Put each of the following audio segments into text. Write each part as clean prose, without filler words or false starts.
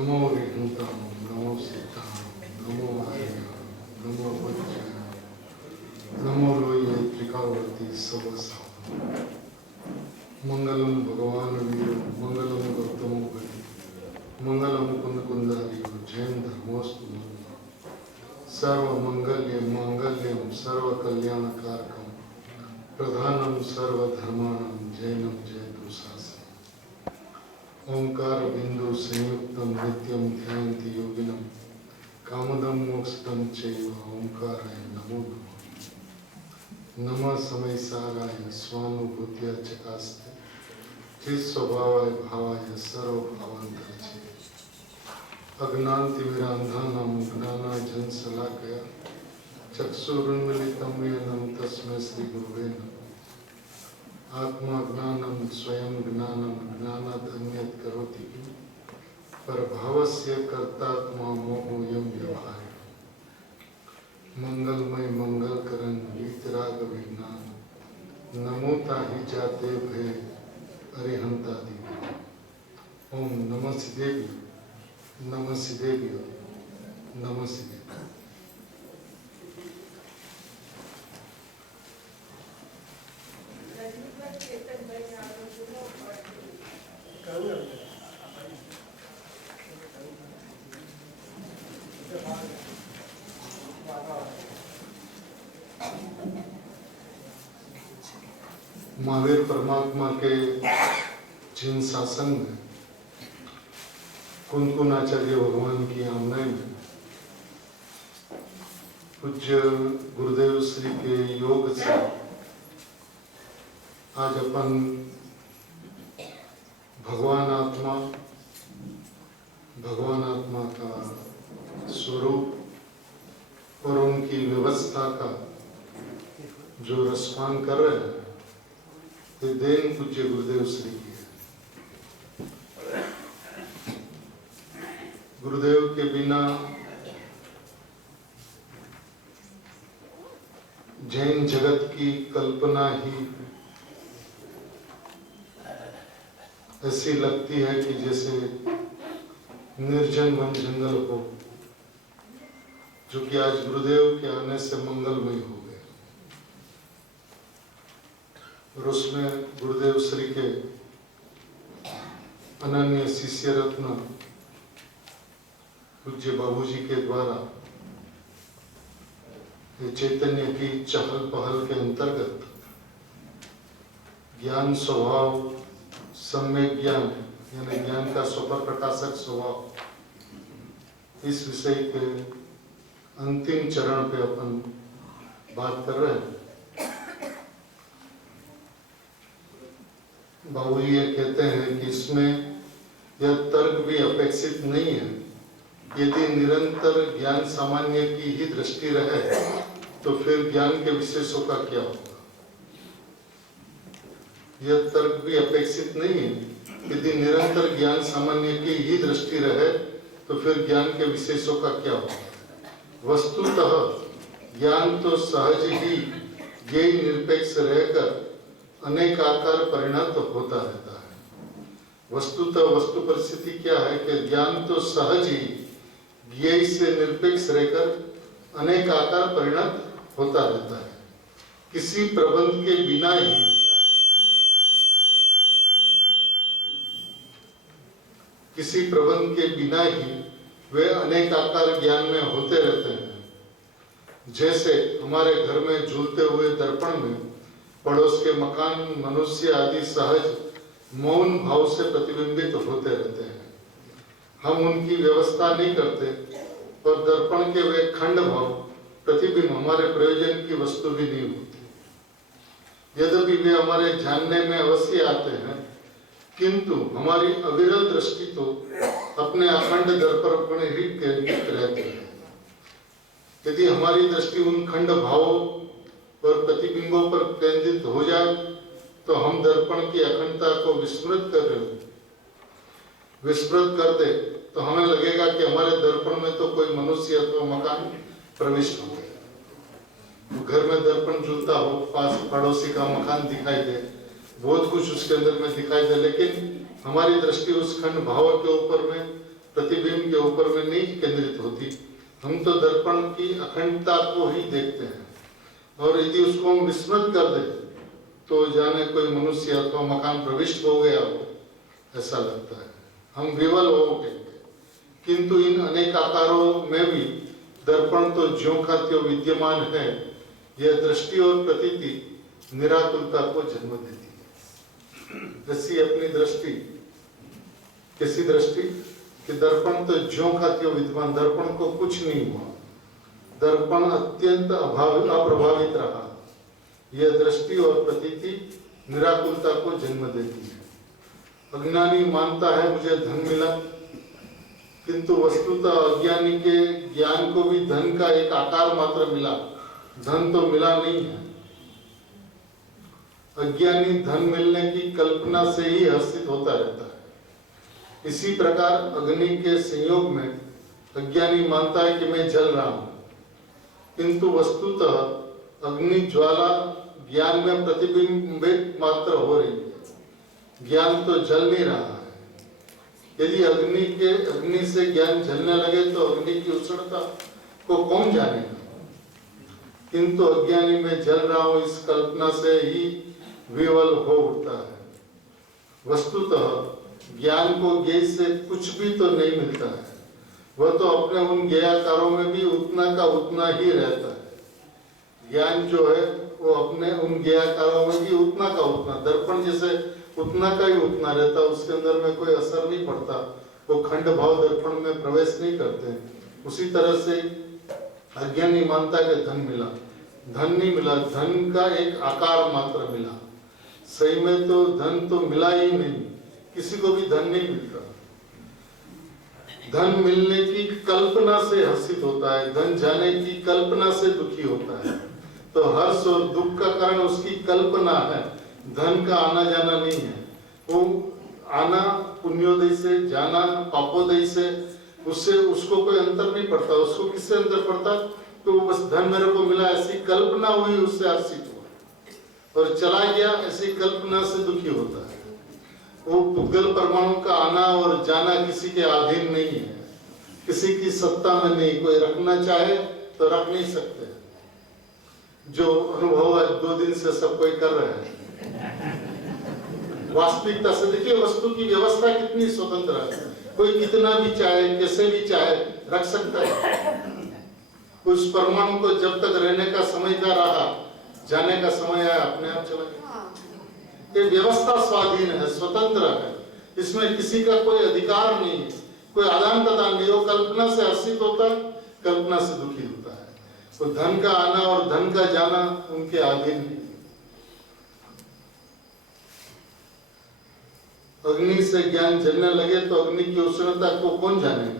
नमो ऋहन्तां नमो सिद्धां नमो आर्यां नमो वज्रां नमो लोये त्रिकालवर्ती सर्वसाधु मंगलम भगवान वीर मंगलम गौतम बलि मंगलम कुंदकुंदारी जैन धर्मोस्तु सर्व मंगल्य मांगल्यम सर्व कल्याणकारकम प्रधानम सर्वधर्माणां जैनम जयतु शासनम ओंकार बिंदु संयुक्तम नित्यम ध्यायन्ति योगिनम कामदम मोक्षदम चैव ओंकाराय नमो नमः नमः समय साराय स्वानुभूत्या चकास्ते चित् स्वभावाय भावाय सर्वभावांतरचे अज्ञानतिमिरान्धानां ज्ञानाञ्जन शलाकया चक्षुरुन्मीलितं येन तस्मै श्रीगुरुवे नमः आत्मा ज्ञानं स्वयं ज्ञानं ज्ञानात् अन्यत् करोति परभावस्य कर्तात्मा मोहोऽयं व्यवहारः मंगलमय मंगलकरण वीतराग विज्ञान नमोता ही जाते भय अरिहंता दी ओम नमः सिद्धेभ्यो नमः सिद्धेभ्यो नमः सिद्धेभ्यो। महावीर परमात्मा के जिन शासन में कुनकुन आचार्य भगवान की आमनाई में पूज्य गुरुदेव श्री के योग से आज अपन भगवान आत्मा का स्वरूप और उनकी व्यवस्था का जो रसपान कर रहे हैं तो देन पूज्य गुरुदेव श्री की है। गुरुदेव के बिना जैन जगत की कल्पना ही ऐसी लगती है कि जैसे निर्जन वन जंगल हो, जो कि आज गुरुदेव के आने से मंगलमय हो गए और उसमें गुरुदेव श्री के अनन्य शिष्य रत्न पूज्य बाबूजी के द्वारा चैतन्य की चहल पहल के अंतर्गत ज्ञान स्वभाव सम्यक ज्ञान यानी ज्ञान का स्वपर प्रकाशक स्वभाव, इस विषय के अंतिम चरण पे अपन बात कर रहे हैं। बाबूजी ये कहते हैं कि इसमें यह तर्क भी अपेक्षित नहीं है। यदि निरंतर ज्ञान सामान्य की ही दृष्टि रहे तो फिर ज्ञान के विशेषों का क्या होगा। यह तर्क भी अपेक्षित नहीं है। यदि निरंतर ज्ञान सामान्य की ही दृष्टि रहे तो फिर ज्ञान के विशेषों का क्या होगा। वस्तुतः ज्ञान तो सहज ही ज्ञेय निरपेक्ष रहकर अनेक आकार परिणत होता रहता है। वस्तुतः वस्तु परिस्थिति क्या है कि ज्ञान तो सहज ही ज्ञेय से निरपेक्ष रहकर अनेक आकार परिणत होता रहता है। किसी प्रबंध के बिना ही वे अनेक आकार ज्ञान में होते रहते हैं। जैसे हमारे घर में झूलते हुए दर्पण में पड़ोस के मकान मनुष्य आदि सहज मौन भाव से प्रतिबिंबित होते रहते हैं। हम उनकी व्यवस्था नहीं करते और दर्पण के वे खंड भाव प्रतिबिंब हमारे प्रयोजन की वस्तु भी नहीं होती। यद्यपि वे हमारे जानने में अवश्य आते हैं, किंतु हमारी अविरल दृष्टि तो अपने अखंड दर्पण पर ही केंद्रित रहती है। यदि हमारी दृष्टि उन खंड भावों और प्रतिबिंबों पर केंद्रित हो जाए तो हम दर्पण की अखंडता को विस्मृत कर दे तो हमें लगेगा कि हमारे दर्पण में तो कोई मनुष्य अथवा मकान प्रविष्ट हो गया। घर में दर्पण झूलता हो, पास पड़ोसी का मकान दिखाई दे, बहुत कुछ उसके अंदर में दिखाई दे, लेकिन हमारी दृष्टि उस खंड भाव के ऊपर में प्रतिबिंब के ऊपर में नहीं केंद्रित होती। हम तो दर्पण की अखंडता को ही देखते हैं, और यदि उसको हम विस्मृत कर दें तो जाने कोई मनुष्य अथवा मकान प्रविष्ट हो गया हो, ऐसा लगता है, हम विवल हो उठेंगे। किंतु इन अनेक आकारों में भी दर्पण तो ज्यों का त्यों विद्यमान है। यह दृष्टि और प्रतीति निराकुलता को जन्म देती है। जैसी अपनी दृष्टि, कैसी दृष्टि कि दर्पण तो ज्यों का त्यों विद्यमान, दर्पण को कुछ नहीं हुआ, दर्पण अत्यंत अप्रभावित रहा। यह दृष्टि और प्रतीति निराकुलता को जन्म देती है। अज्ञानी मानता है मुझे धन मिला, किंतु वस्तुतः अज्ञानी के ज्ञान को भी धन का एक आकार मात्र मिला, धन तो मिला नहीं है। अज्ञानी धन मिलने की कल्पना से ही हर्षित होता रहता है। इसी प्रकार अग्नि के संयोग में अज्ञानी मानता है कि मैं जल रहा हूं, किंतु वस्तुतः अग्नि ज्वाला ज्ञान में प्रतिबिंबित मात्र हो रही है, ज्ञान तो जल नहीं रहा है। यदि अग्नि से ज्ञान जलने लगे तो अग्नि की उष्णता को कौन जानेगा, किंतु अज्ञानी में जल रहा हूं इस कल्पना से ही विवल हो उठता है। वस्तुतः ज्ञान को ज्ञेय से कुछ भी तो नहीं मिलता है, वह तो अपने उन ज्ञेयाकारों में भी उतना का उतना ही रहता है। ज्ञान जो है वो अपने उन ज्ञेयाकारों में भी उतना का उतना, दर्पण जैसे उतना का ही उतना रहता, उसके अंदर में कोई असर नहीं पड़ता, वो खंड भाव दर्पण में प्रवेश नहीं करते। उसी तरह से अज्ञानी मानता है कि धन मिला, धन नहीं मिला, धन का एक आकार मात्र मिला। सही में तो धन तो मिला ही नहीं, किसी को भी धन नहीं मिलता। धन मिलने की कल्पना से हर्षित होता है, धन जाने की कल्पना से दुखी होता है। तो हर्ष और दुख का कारण उसकी कल्पना है, धन का आना जाना नहीं है। वो आना पुण्योदय से, जाना पापोदय से, उससे उसको कोई अंतर नहीं पड़ता। उसको किससे अंतर पड़ता, तो बस धन मेरे को मिला ऐसी कल्पना हुई, उससे हर्षित हुआ, और चला गया ऐसी कल्पना से दुखी होता है। वो पुद्गल परमाणु का आना और जाना किसी के अधीन नहीं है, किसी की सत्ता में नहीं। कोई रखना चाहे तो रख नहीं सकते, जो अनुभव आज 2 दिन से सब कोई कर रहे हैं। वास्तविकता से देखिए वस्तु की व्यवस्था कितनी स्वतंत्र है, कोई कितना भी चाहे, कैसे भी चाहे रख सकता है। उस परमाणु को जब तक रहने का समय का रहा, जाने का समय आया अपने आप चला गया। ये व्यवस्था स्वाधीन है, स्वतंत्र है, इसमें किसी का कोई अधिकार नहीं है, कोई आदान प्रदान नहीं। वो कल्पना से हर्षित होता है, कल्पना से दुखी होता है। तो धन का आना और धन का जाना उनके अधीन नहीं। अग्नि से ज्ञान जलने लगे तो अग्नि की उष्णता को कौन जानेगा।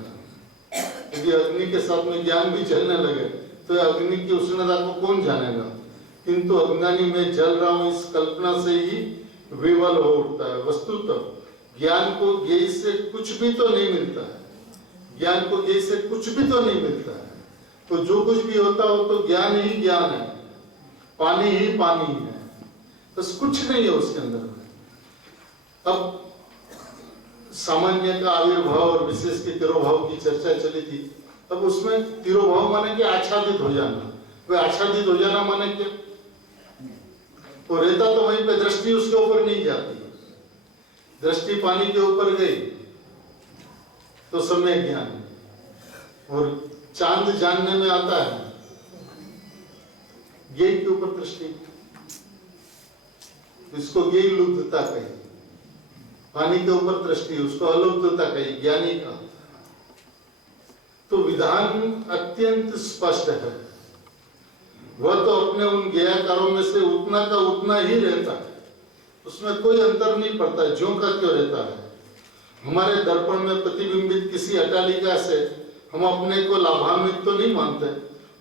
यदि अग्नि के साथ में ज्ञान भी जलने लगे तो अग्नि की उष्णता को कौन जानेगा। किंतु अज्ञानी में जल रहा हूं इस कल्पना से ही विवल हो उठता है। वस्तुतः ज्ञान को ज्ञेय से कुछ भी तो नहीं मिलता है, ज्ञान को ज्ञेय से कुछ भी तो नहीं मिलता है। तो जो कुछ भी होता हो तो ज्ञान ही ज्ञान है, पानी ही पानी है, बस कुछ नहीं है उसके अंदर में। अब सामान्य का आविर्भाव और विशेष के तिरोभाव की चर्चा चली थी। अब उसमें तिरोभाव माने कि आच्छादित हो जाना। वह आच्छादित हो जाना माने क्या, वो रहता तो वहीं पे, दृष्टि उसके ऊपर नहीं जाती। दृष्टि पानी के ऊपर गई तो सम्यक ज्ञान, और चांद जानने में आता है ज्ञेय के ऊपर दृष्टि, इसको ज्ञेय लुब्धता कही। पानी के ऊपर दृष्टि, उसको अलुब्धता कही ज्ञानी का। तो विधान अत्यंत स्पष्ट है, वह तो अपने उन ज्ञेयाकारों में से उतना का उतना ही रहता है, उसमें कोई अंतर नहीं पड़ता, ज्यों का त्यों रहता है। हमारे दर्पण में प्रतिबिंबित किसी अटालिका से हम अपने को लाभान्वित तो नहीं मानते,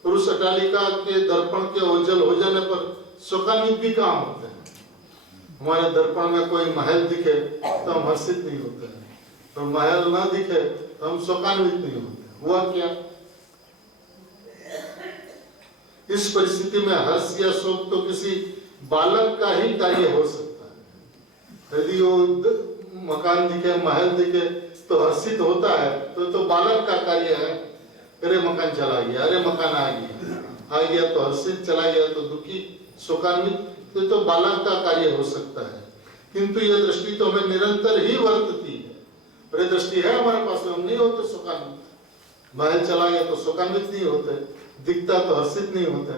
और उस अटालिका के दर्पण के ओझल हो जाने पर शोकान्वित भी कहाँ होते हैं। हमारे दर्पण में कोई महल दिखे तो हम हर्षित नहीं होते हैं, और महल ना दिखे तो हम शोकान्वित नहीं होते। हुआ क्या, इस परिस्थिति में हर्ष या शोक तो किसी बालक का ही कार्य हो सकता है। यदि वो मकान दिखे, महल दिखे, तो हर्षित होता है तो बालक का कार्य है। अरे मकान चला गया, अरे मकान आ गया तो हर्षित, चला गया तो दुखी, शोकान्वित, तो बालक का कार्य हो सकता है। किंतु यह दृष्टि तो हमें निरंतर ही वर्तती है। और ये दृष्टि है हमारे पास, हम नहीं होते शोकान्वित। महल चला गया तो शोकान्वित नहीं होते, दिखता तो हर्षित नहीं होते।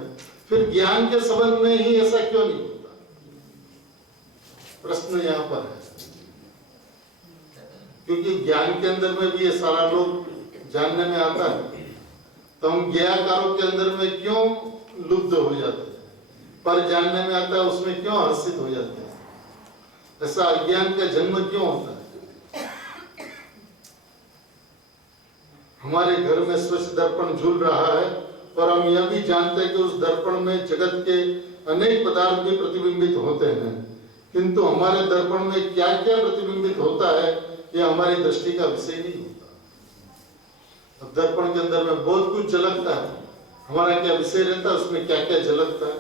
फिर ज्ञान के संबंध में ही ऐसा क्यों नहीं होता? प्रश्न यहाँ पर है। क्योंकि ज्ञान के अंदर में भी ये सारा लोग जानने में आता है, तो हम ज्ञाकारों के अंदर में क्यों लुब्ध हो जाते हैं? पर जानने में आता है उसमें क्यों हर्षित हो जाते हैं? ऐसा अज्ञान का जन्म क्यों होता है? हमारे घर में स्वच्छ दर्पण झूल रहा है और हम यह भी जानते हैं कि उस दर्पण में जगत के अनेक पदार्थ भी प्रतिबिंबित होते हैं, किंतु हमारे दर्पण में क्या क्या प्रतिबिंबित होता है यह हमारी दृष्टि का विषय नहीं होता। अब दर्पण के अंदर में बहुत कुछ झलकता है, हमारा क्या विषय रहता है उसमें क्या क्या झलकता है?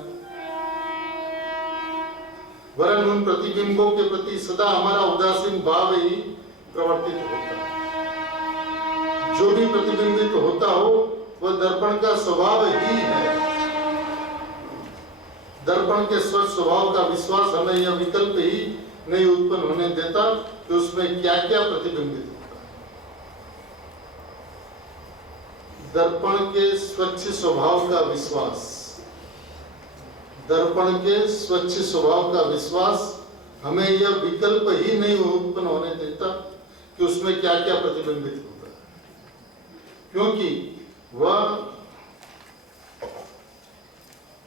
वरन उन प्रतिबिंबों के प्रति सदा हमारा उदासीन भाव ही प्रवर्तित होता है। जो भी प्रतिबिंबित होता हो वह दर्पण का स्वभाव ही है। दर्पण के स्वच्छ स्वभाव का विश्वास हमें यह विकल्प ही नहीं उत्पन्न होने देता कि उसमें क्या क्या प्रतिबिंबित होता है। दर्पण के स्वच्छ स्वभाव का विश्वास, दर्पण के स्वच्छ स्वभाव का विश्वास हमें यह विकल्प ही नहीं उत्पन्न होने देता कि उसमें क्या क्या प्रतिबिंबित होता है, क्योंकि वह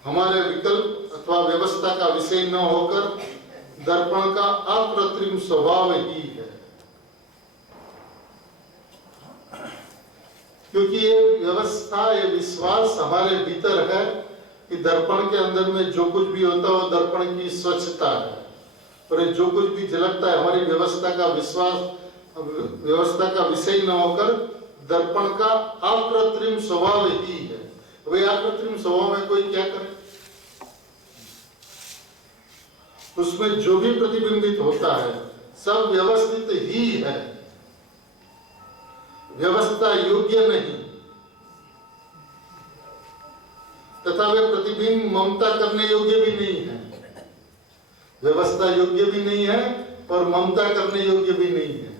हमारे विकल्प अथवा व्यवस्था का विषय न होकर दर्पण का अकृत्रिम स्वभाव ही है। क्योंकि ये व्यवस्था, ये विश्वास हमारे भीतर है कि दर्पण के अंदर में जो कुछ भी होता है वो दर्पण की स्वच्छता है, और जो कुछ भी झलकता है हमारी व्यवस्था का विश्वास, व्यवस्था का विषय न होकर दर्पण का अकृत्रिम स्वभाव ही है। वे अकृत्रिम स्वभाव में कोई क्या करे? उसमें जो भी प्रतिबिंबित होता है सब व्यवस्थित ही है, व्यवस्था योग्य नहीं, तथा वे प्रतिबिंब ममता करने योग्य भी नहीं है। व्यवस्था योग्य भी नहीं है और ममता करने योग्य भी नहीं है,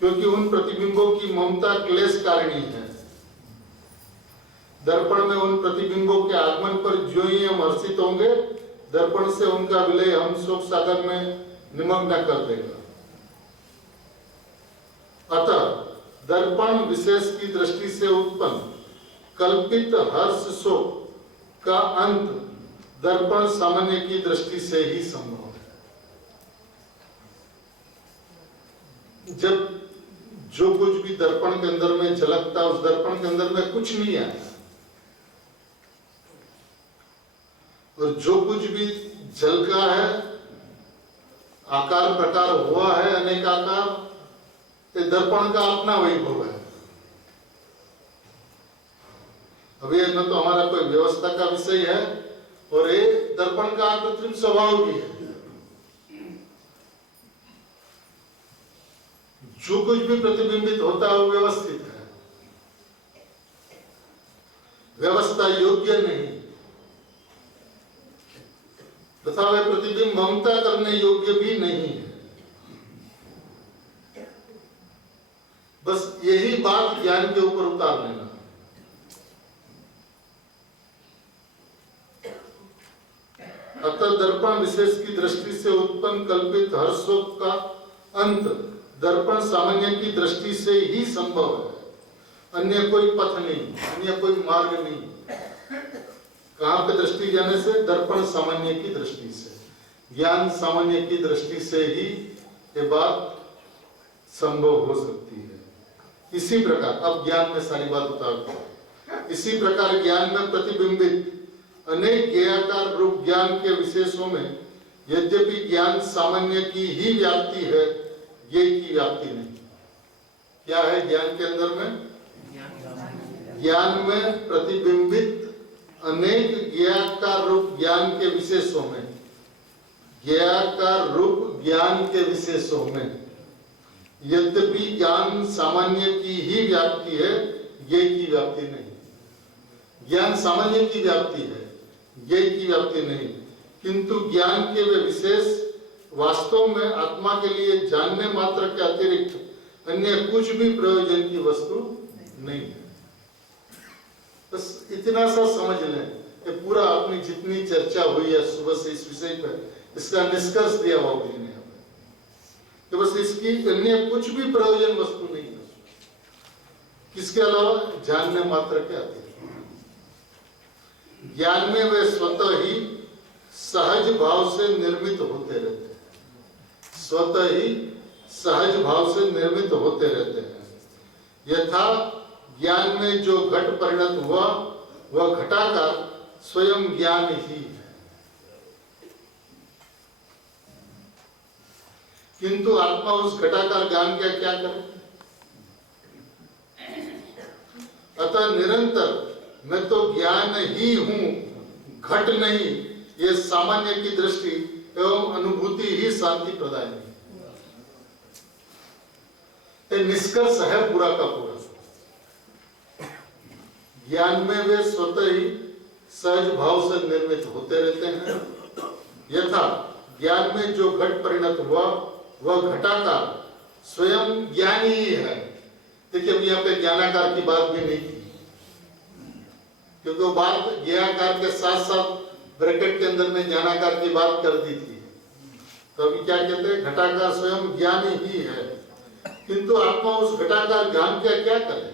क्योंकि उन प्रतिबिंबों की ममता क्लेश कारिणी है। दर्पण में उन प्रतिबिंबों के आगमन पर जो ही हम हर्षित होंगे, दर्पण से उनका विलय हम शोक सागर में निमग्न कर देगा। अतः दर्पण विशेष की दृष्टि से उत्पन्न कल्पित हर्ष शोक का अंत दर्पण सामान्य की दृष्टि से ही संभव है। जब जो कुछ भी दर्पण के अंदर में झलकता, उस दर्पण के अंदर में कुछ नहीं आया, और जो कुछ भी झलका है, आकार प्रकार हुआ है, अनेक आकार, ये दर्पण का अपना वैभव है। अब ये न तो हमारा कोई व्यवस्था का विषय है और ये दर्पण का कृत्रिम स्वभाव भी है। जो कुछ भी प्रतिबिंबित होता है वो व्यवस्थित है, व्यवस्था योग्य नहीं, तथा वे प्रतिबिंब ममता करने योग्य भी नहीं है। बस यही बात ज्ञान के ऊपर उतार लेना। अतः दर्पण विशेष की दृष्टि से उत्पन्न कल्पित हर्षोक का अंत दर्पण सामान्य की दृष्टि से ही संभव है, अन्य कोई पथ नहीं, अन्य कोई मार्ग नहीं। कहां पे दृष्टि जाने से? दर्पण सामान्य की दृष्टि से, ज्ञान सामान्य की दृष्टि से ही ये बात संभव हो सकती है। इसी प्रकार अब ज्ञान में सारी बात उतारते हैं। इसी प्रकार ज्ञान में प्रतिबिंबित अनेक ज्ञेयाकार रूप ज्ञान के विशेषों में यद्यपि ज्ञान सामान्य की ही व्याप्ति है, ये की व्याप्ति नहीं। क्या है ज्ञान के अंदर में? ज्ञान में प्रतिबिंबित अनेक ज्ञेयाकार रूप ज्ञान के विशेषों में, ज्ञेयाकार रूप ज्ञान के विशेषों में यद्यपि ज्ञान सामान्य की ही व्याप्ति है, ज्ञेय की व्याप्ति नहीं। ज्ञान सामान्य की व्याप्ति है, ज्ञेय की व्याप्ति नहीं, किंतु ज्ञान के वे विशेष वास्तव में आत्मा के लिए जानने मात्र के अतिरिक्त अन्य कुछ भी प्रयोजन की वस्तु नहीं है। बस इतना सा समझ लें कि पूरा अपनी जितनी चर्चा हुई है सुबह से इस विषय पर, इसका निष्कर्ष दिया बाबू जी ने हमें कि बस इसकी अन्य कुछ भी प्रयोजन वस्तु नहीं है, किसके अलावा जानने मात्र के अतिरिक्त। ज्ञान में वे स्वतः ही सहज भाव से निर्मित होते रहते हैं, स्वतः ही सहज भाव से निर्मित होते रहते हैं। यथा ज्ञान में जो घट परिणत हुआ वह घटाकार स्वयं ज्ञान ही है, किंतु आत्मा उस घटाकार ज्ञान का क्या करे? अतः निरंतर मैं तो ज्ञान ही हूं, घट नहीं, ये सामान्य की दृष्टि एवं अनुभूति ही शांति प्रदायनी है। निष्कर्ष है पूरा का पूरा। ज्ञान में वे स्वतः ही सहज भाव से निर्मित होते रहते हैं। यथा ज्ञान में जो घट परिणत हुआ वह घटाकार स्वयं ज्ञान ही है। देखिए अब यहाँ पे ज्ञानाकार की बात भी नहीं की, क्योंकि वो बात ज्ञानाकार के साथ साथ ब्रैकेट के अंदर में ज्ञानाकार की बात कर दी थी। तो अभी क्या कहते हैं? घटाकार स्वयं ज्ञान ही है, किंतु आत्मा उस घटाकार ज्ञान का क्या करे?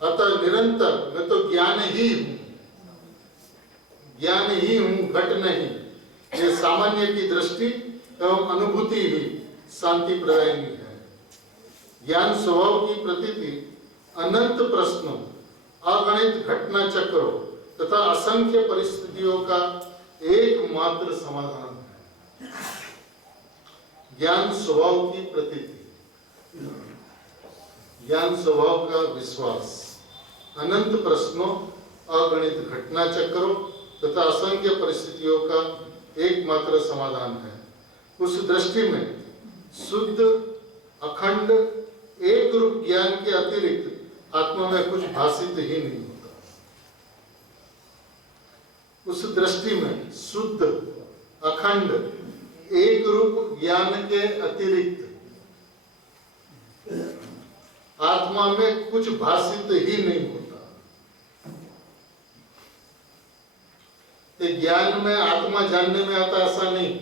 अतः निरंतर मैं तो ज्ञान ही हूं, ज्ञान ही हूं, घट नहीं, ये सामान्य की दृष्टि एवं अनुभूति ही शांति प्रदायनी है। ज्ञान स्वभाव की प्रतीति अनंत प्रश्नों, अगणित घटना चक्रों तथा असंख्य परिस्थितियों का एकमात्र समाधान है। ज्ञान स्वभाव की प्रतीति, ज्ञान स्वभाव का विश्वास, अनंत प्रश्नों, अगणित घटना चक्रों तथा असंख्य परिस्थितियों का एकमात्र समाधान है। उस दृष्टि में शुद्ध अखंड एक रूप ज्ञान के अतिरिक्त आत्मा में कुछ भाषित ही नहीं होता। उस दृष्टि में शुद्ध अखंड एक रूप ज्ञान के अतिरिक्त आत्मा में कुछ भाषित ही नहीं होता। ज्ञान में आत्मा जानने में आता ऐसा नहीं।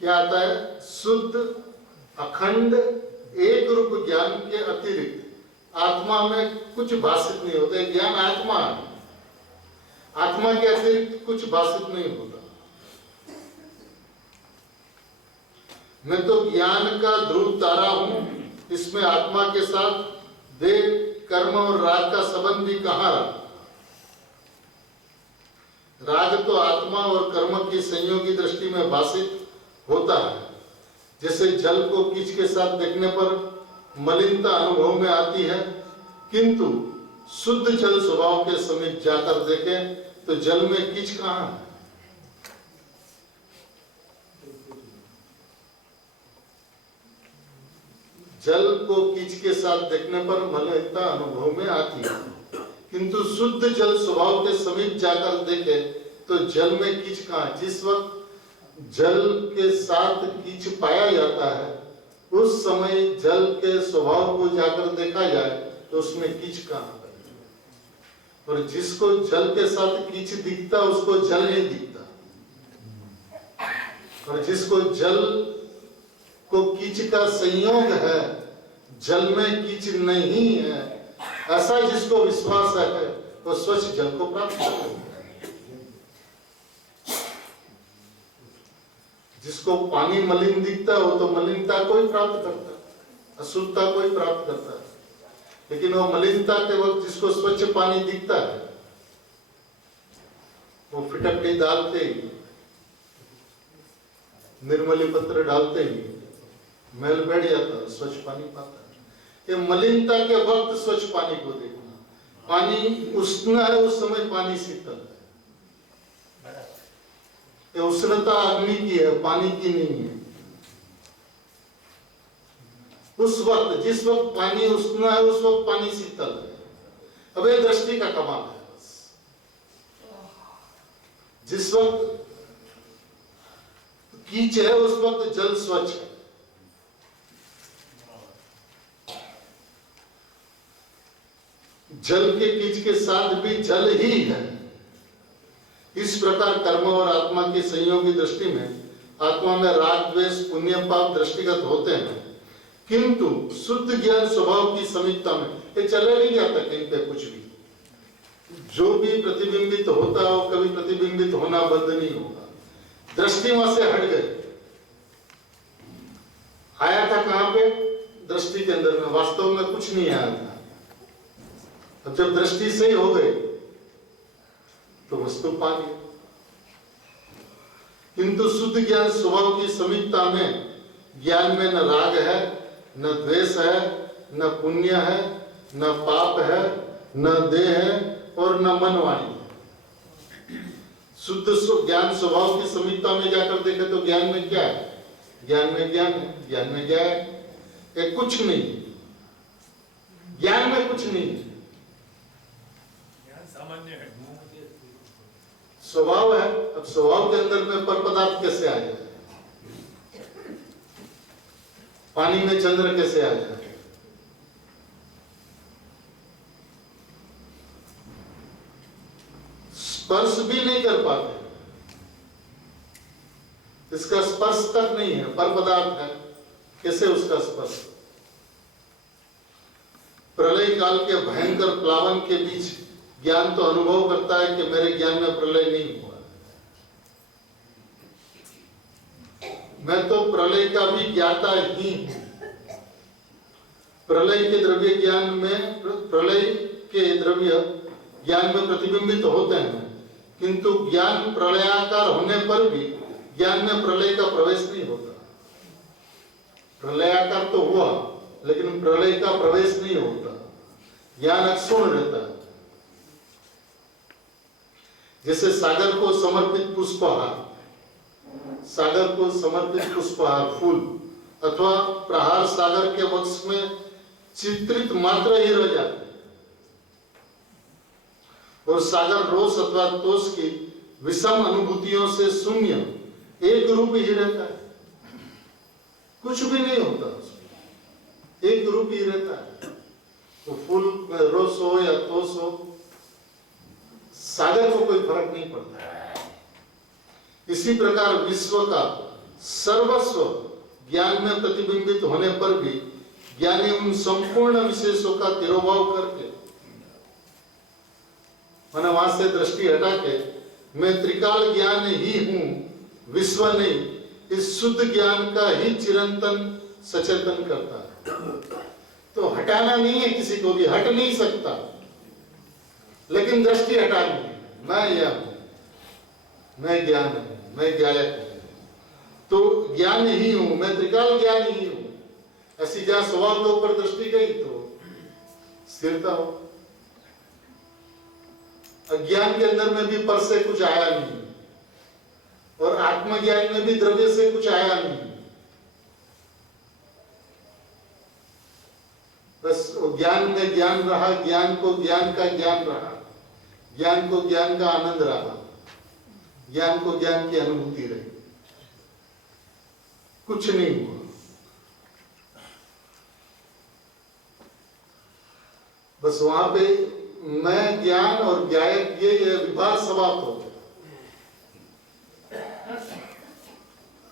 क्या आता है? शुद्ध अखंड एक रूप ज्ञान के अतिरिक्त आत्मा में कुछ भाषित नहीं होता। ज्ञान आत्मा है, आत्मा के अतिरिक्त कुछ भाषित नहीं होता। मैं तो ज्ञान का ध्रुव तारा हूं, इसमें आत्मा के साथ देह कर्म और राग का संबंध भी कहां रहा? राग तो आत्मा और कर्म की संयोगी दृष्टि में भाषित होता है। जैसे जल को कीच के साथ देखने पर मलिनता अनुभव में आती है, किंतु शुद्ध जल स्वभाव के समीप जाकर देखें तो जल में कीच कहां है? जल को कीच के साथ देखने पर मलिनता अनुभव में आती है, किंतु शुद्ध जल स्वभाव के समीप जाकर देखे तो जल में कीच कहां है? जिस वक्त जल के साथ कीच पाया जाता है उस समय जल के स्वभाव को जाकर देखा जाए तो उसमें कीच कहां है? और जिसको जल के साथ कीच दिखता उसको जल नहीं दिखता, और जिसको जल को कीच का संयोग है, जल में कीच नहीं है, ऐसा जिसको विश्वास है वो स्वच्छ जल को प्राप्त करता है। जिसको पानी मलिन दिखता है वो तो मलिनता को ही प्राप्त करता है, अशुद्धता को ही प्राप्त करता है। लेकिन वो मलिनता के वक्त जिसको स्वच्छ पानी दिखता है वो फिटकड़ी डालते ही, निर्मली पत्र डालते ही मैल बैठ जाता है, स्वच्छ पानी पाता है। ये मलिनता के वक्त स्वच्छ पानी को देखना, पानी उष्ण है उस समय पानी शीतल है। कि उष्णता अग्नि की है, पानी की नहीं है। उस वक्त, जिस वक्त पानी उष्ण है, उस वक्त पानी शीतल है। अब ये दृष्टि का कमाल है। बस जिस वक्त कीच है, उस वक्त जल स्वच्छ है। जल के कीच के साथ भी जल ही है। इस प्रकार कर्म और आत्मा की संयोगी दृष्टि में आत्मा में राग द्वेष पुण्य पाप दृष्टिगत होते हैं, किंतु शुद्ध ज्ञान स्वभाव की समीपता में ये चला नहीं जाता कहीं पे कुछ भी। जो भी प्रतिबिंबित होता है वो कभी प्रतिबिंबित होना बंद नहीं होगा। दृष्टि वहां से हट गई। आया था कहां पे? दृष्टि के अंदर में। वास्तव में कुछ नहीं आया था। अब जब दृष्टि सही हो गई तो वस्तु पा गई। किंतु शुद्ध ज्ञान स्वभाव की समीपता में ज्ञान में न राग है, न द्वेष है, न पुण्य है, न पाप है, न देह है और न मन वाणी है। शुद्ध ज्ञान स्वभाव की समीपता में जाकर देखे तो ज्ञान में क्या है? ज्ञान में ज्ञान है। ज्ञान में क्या है? ये कुछ नहीं। ज्ञान में कुछ नहीं है। सामान्य है, स्वभाव है। अब स्वभाव के अंदर में पर पदार्थ कैसे आ जाए? पानी में चंद्र कैसे आ जाए? स्पर्श भी नहीं कर पाते। इसका स्पर्श तक नहीं है, पर पदार्थ है, कैसे उसका स्पर्श? प्रलय काल के भयंकर प्लावन के बीच ज्ञान तो अनुभव करता है कि मेरे ज्ञान में प्रलय नहीं हुआ। मैं तो प्रलय का भी ज्ञाता ही हूं। प्रलय के द्रव्य ज्ञान में, प्रलय के द्रव्य ज्ञान में प्रतिबिंबित होते हैं, किंतु ज्ञान प्रलयाकार होने पर भी ज्ञान में प्रलय का प्रवेश नहीं होता। प्रलयाकार तो हुआ लेकिन प्रलय का प्रवेश नहीं होता। ज्ञान अक्षुण्ण रहता है। जैसे सागर को समर्पित पुष्पहार, सागर को समर्पित पुष्पहार फूल अथवा प्रहार सागर के वक्ष में चित्रित मात्र ही रह जाते हैं, और सागर रोष अथवा तोष की विषम अनुभूतियों से शून्य एक रूप ही रहता है। कुछ भी नहीं होता उसमें, एक रूप ही रहता है। तो फूल रोष हो या तोष हो, सागर को कोई फर्क नहीं पड़ता। इसी प्रकार विश्व का सर्वस्व ज्ञान में प्रतिबिंबित होने पर भी ज्ञानी उन संपूर्ण विशेषों का तिरोभाव करके, माना वहां से दृष्टि हटा के मैं त्रिकाल ज्ञान ही हूं, विश्व नहीं, इस शुद्ध ज्ञान का ही चिरंतन सचेतन करता है। तो हटाना नहीं है, किसी को भी हट नहीं सकता, लेकिन दृष्टि हटानी है। मैं यह हूं, मैं ज्ञान हूं, मैं ज्ञायक हूं, तो ज्ञान ही हूं, मैं त्रिकाल ज्ञान ही हूं। ऐसी जहां स्वभाव के ऊपर दृष्टि गई तो स्थिरता हो। अज्ञान के अंदर में भी पर से कुछ आया नहीं, और आत्मज्ञान में भी द्रव्य से कुछ आया नहीं। बस ज्ञान में ज्ञान रहा, ज्ञान को ज्ञान का ज्ञान रहा, ज्ञान को ज्ञान का आनंद रहा, ज्ञान को ज्ञान की अनुभूति रही। कुछ नहीं हुआ। बस वहां पे मैं ज्ञान और ज्ञायक ये विभाग समाप्त हो गया।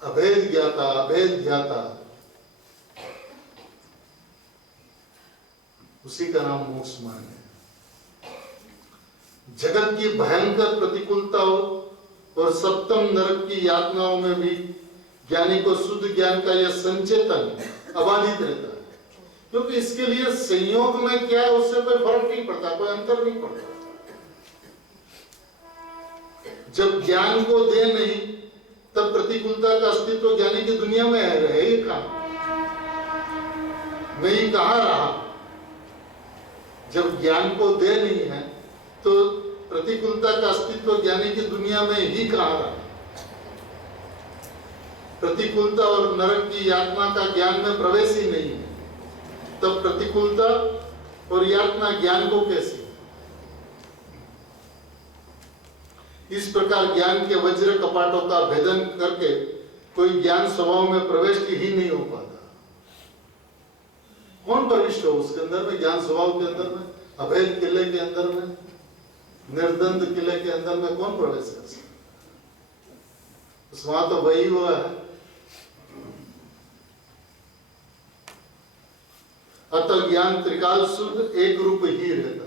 अभेद ज्ञाता, अभेद ज्ञाता, उसी का नाम मोक्ष मार्ग है। जगत की भयंकर प्रतिकूलताओं और सप्तम नरक की यातनाओं में भी ज्ञानी को शुद्ध ज्ञान का यह संचेतन अबाधित रहता है, क्योंकि इसके लिए संयोग में क्या है उससे कोई फर्क नहीं पड़ता, कोई अंतर नहीं पड़ता। जब ज्ञान को दे नहीं तब प्रतिकूलता का अस्तित्व ज्ञानी की दुनिया में है, रहे कहां? नहीं कहां रहा? जब ज्ञान को दे नहीं है तो प्रतिकूलता का अस्तित्व ज्ञानी की दुनिया में ही कहां रहा? प्रतिकूलता और नरक की यातना का ज्ञान में प्रवेश ही नहीं है, तब प्रतिकूलता और यातना ज्ञान को कैसे? इस प्रकार ज्ञान के वज्र कपाटों का भेदन करके कोई ज्ञान स्वभाव में प्रवेश ही नहीं हो पाता। कौन प्रविष्ट हो उसके अंदर में, ज्ञान स्वभाव के अंदर में, अभेद किले के अंदर में, निर्द्वंद किले के अंदर में कौन प्रवेश कर सकता? वहां तो वही हुआ है। अतः ज्ञान त्रिकाल शुद्ध एक रूप ही रहता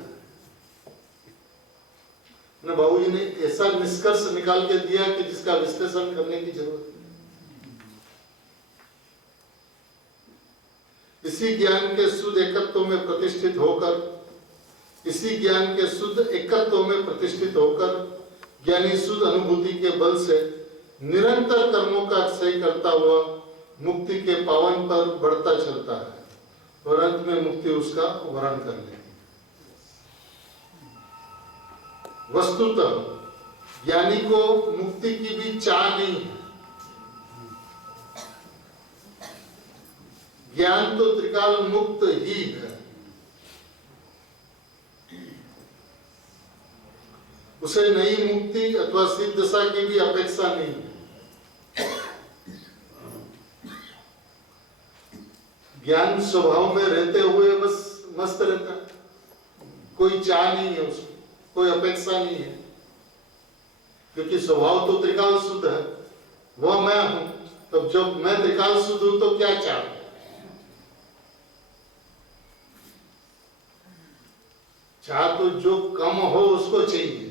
है। बाबूजी ने ऐसा निष्कर्ष निकाल के दिया कि जिसका विश्लेषण करने की जरूरत नहीं। इसी ज्ञान के शुद्ध एकत्व में प्रतिष्ठित होकर, इसी ज्ञान के शुद्ध एकत्व में प्रतिष्ठित होकर ज्ञानी शुद्ध अनुभूति के बल से निरंतर कर्मों का क्षय करता हुआ मुक्ति के पावन पर बढ़ता चलता है और अंत में मुक्ति उसका वरण कर लेगी। वस्तुतः ज्ञानी को मुक्ति की भी चाह नहीं है। ज्ञान तो त्रिकाल मुक्त ही है। उसे नई मुक्ति अथवा सिद्ध दशा की भी अपेक्षा नहीं है। ज्ञान स्वभाव में रहते हुए बस मस्त रहता है, कोई चाह नहीं है उसको, कोई अपेक्षा नहीं है, क्योंकि स्वभाव तो त्रिकाल शुद्ध है, वह मैं हूं। तब जब मैं त्रिकाल शुद्ध हूं तो क्या चाह? चाह तो जो कम हो उसको चाहिए,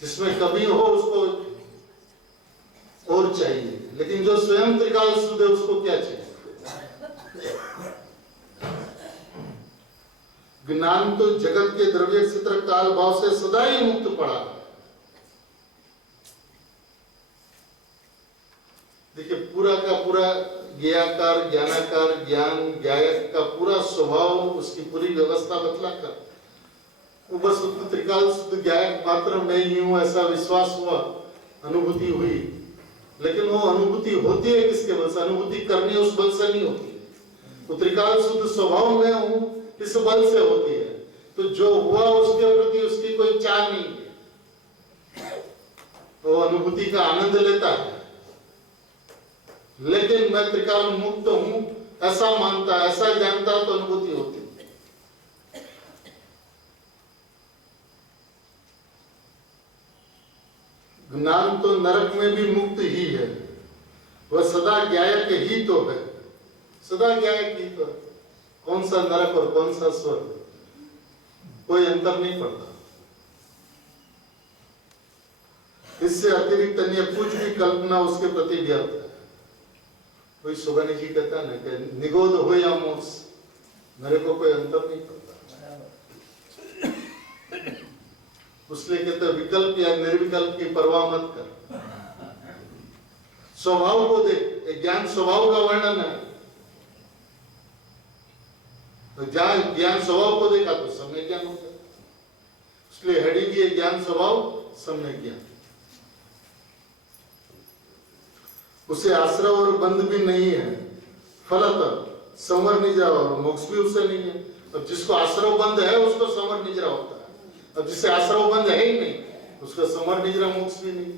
जिसमें कमी हो उसको और चाहिए, लेकिन जो स्वयं त्रिकाल शुद्ध है उसको क्या चाहिए? ज्ञान तो जगत के द्रव्य क्षेत्र काल भाव से सदा ही मुक्त पड़ा है। देखिए पूरा का पूरा ज्ञाकार, ज्ञानाकार, ज्ञान ज्ञायक का पूरा स्वभाव, उसकी पूरी व्यवस्था बतलाकर वो बस त्रिकाल शुद्ध ज्ञायक मात्र मैं ही हूं ऐसा विश्वास हुआ, अनुभूति हुई। लेकिन वो अनुभूति होती है किसके बल से? अनुभूति करनी उस बल से नहीं होती। तो त्रिकाल शुद्ध स्वभाव में हूं इस बल से होती है। तो जो हुआ उसके प्रति उसकी कोई चाह नहीं है, वो अनुभूति का आनंद लेता है। लेकिन मैं त्रिकाल मुक्त हूं ऐसा मानता, ऐसा जानता तो अनुभूति होती। ज्ञान तो नरक में भी मुक्त ही है, वह सदा ज्ञायक ही तो है, सदा ज्ञायक ही तो है। कौन सा नरक और कौन सा स्वर्ग, कोई अंतर नहीं पड़ता। इससे अतिरिक्त अन्य कुछ भी कल्पना उसके प्रति व्यर्थ है। कोई सुगनी जी कहता है कि निगोद हो या मोक्ष, मेरे को कोई अंतर नहीं पड़ता। उसलिए कहते विकल्प या निर्विकल्प की परवाह मत कर, स्वभाव को देख। ज्ञान स्वभाव का वर्णन है, तो ज्ञान स्वभाव को देखा तो सम्यक ज्ञान हो गया। इसलिए हेडिंग ये ज्ञान स्वभाव सम्यक ज्ञान। उसे आश्रय और बंध भी नहीं है, फलतः समर निजरा और मोक्ष भी उसे नहीं है। अब जिसको आश्रय बंध है उसको समर निजरा होता है, अब जिसे आश्रय बंध है ही नहीं उसका समर निजरा मोक्ष भी नहीं।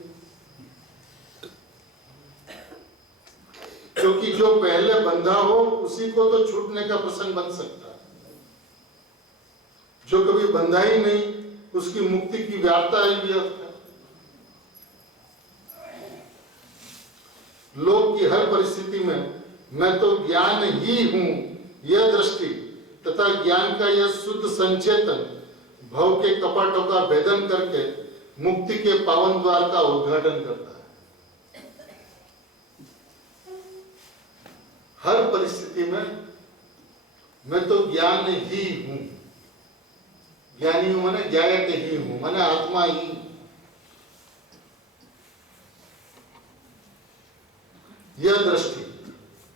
क्योंकि जो पहले बंधा हो उसी को तो छूटने का प्रसंग बन सकता है। जो कभी बंधा ही नहीं उसकी मुक्ति की व्याप्ता ही व्यर्थ है। लोक की हर परिस्थिति में मैं तो ज्ञान ही हूं यह दृष्टि तथा ज्ञान का यह शुद्ध संचेतन भव के कपाटों का भेदन करके मुक्ति के पावन द्वार का उद्घाटन करता है। हर परिस्थिति में मैं तो ज्ञान ही हूं, ज्ञानी हूं माने ज्ञायक ही हूं माने आत्मा ही। यह दृष्टि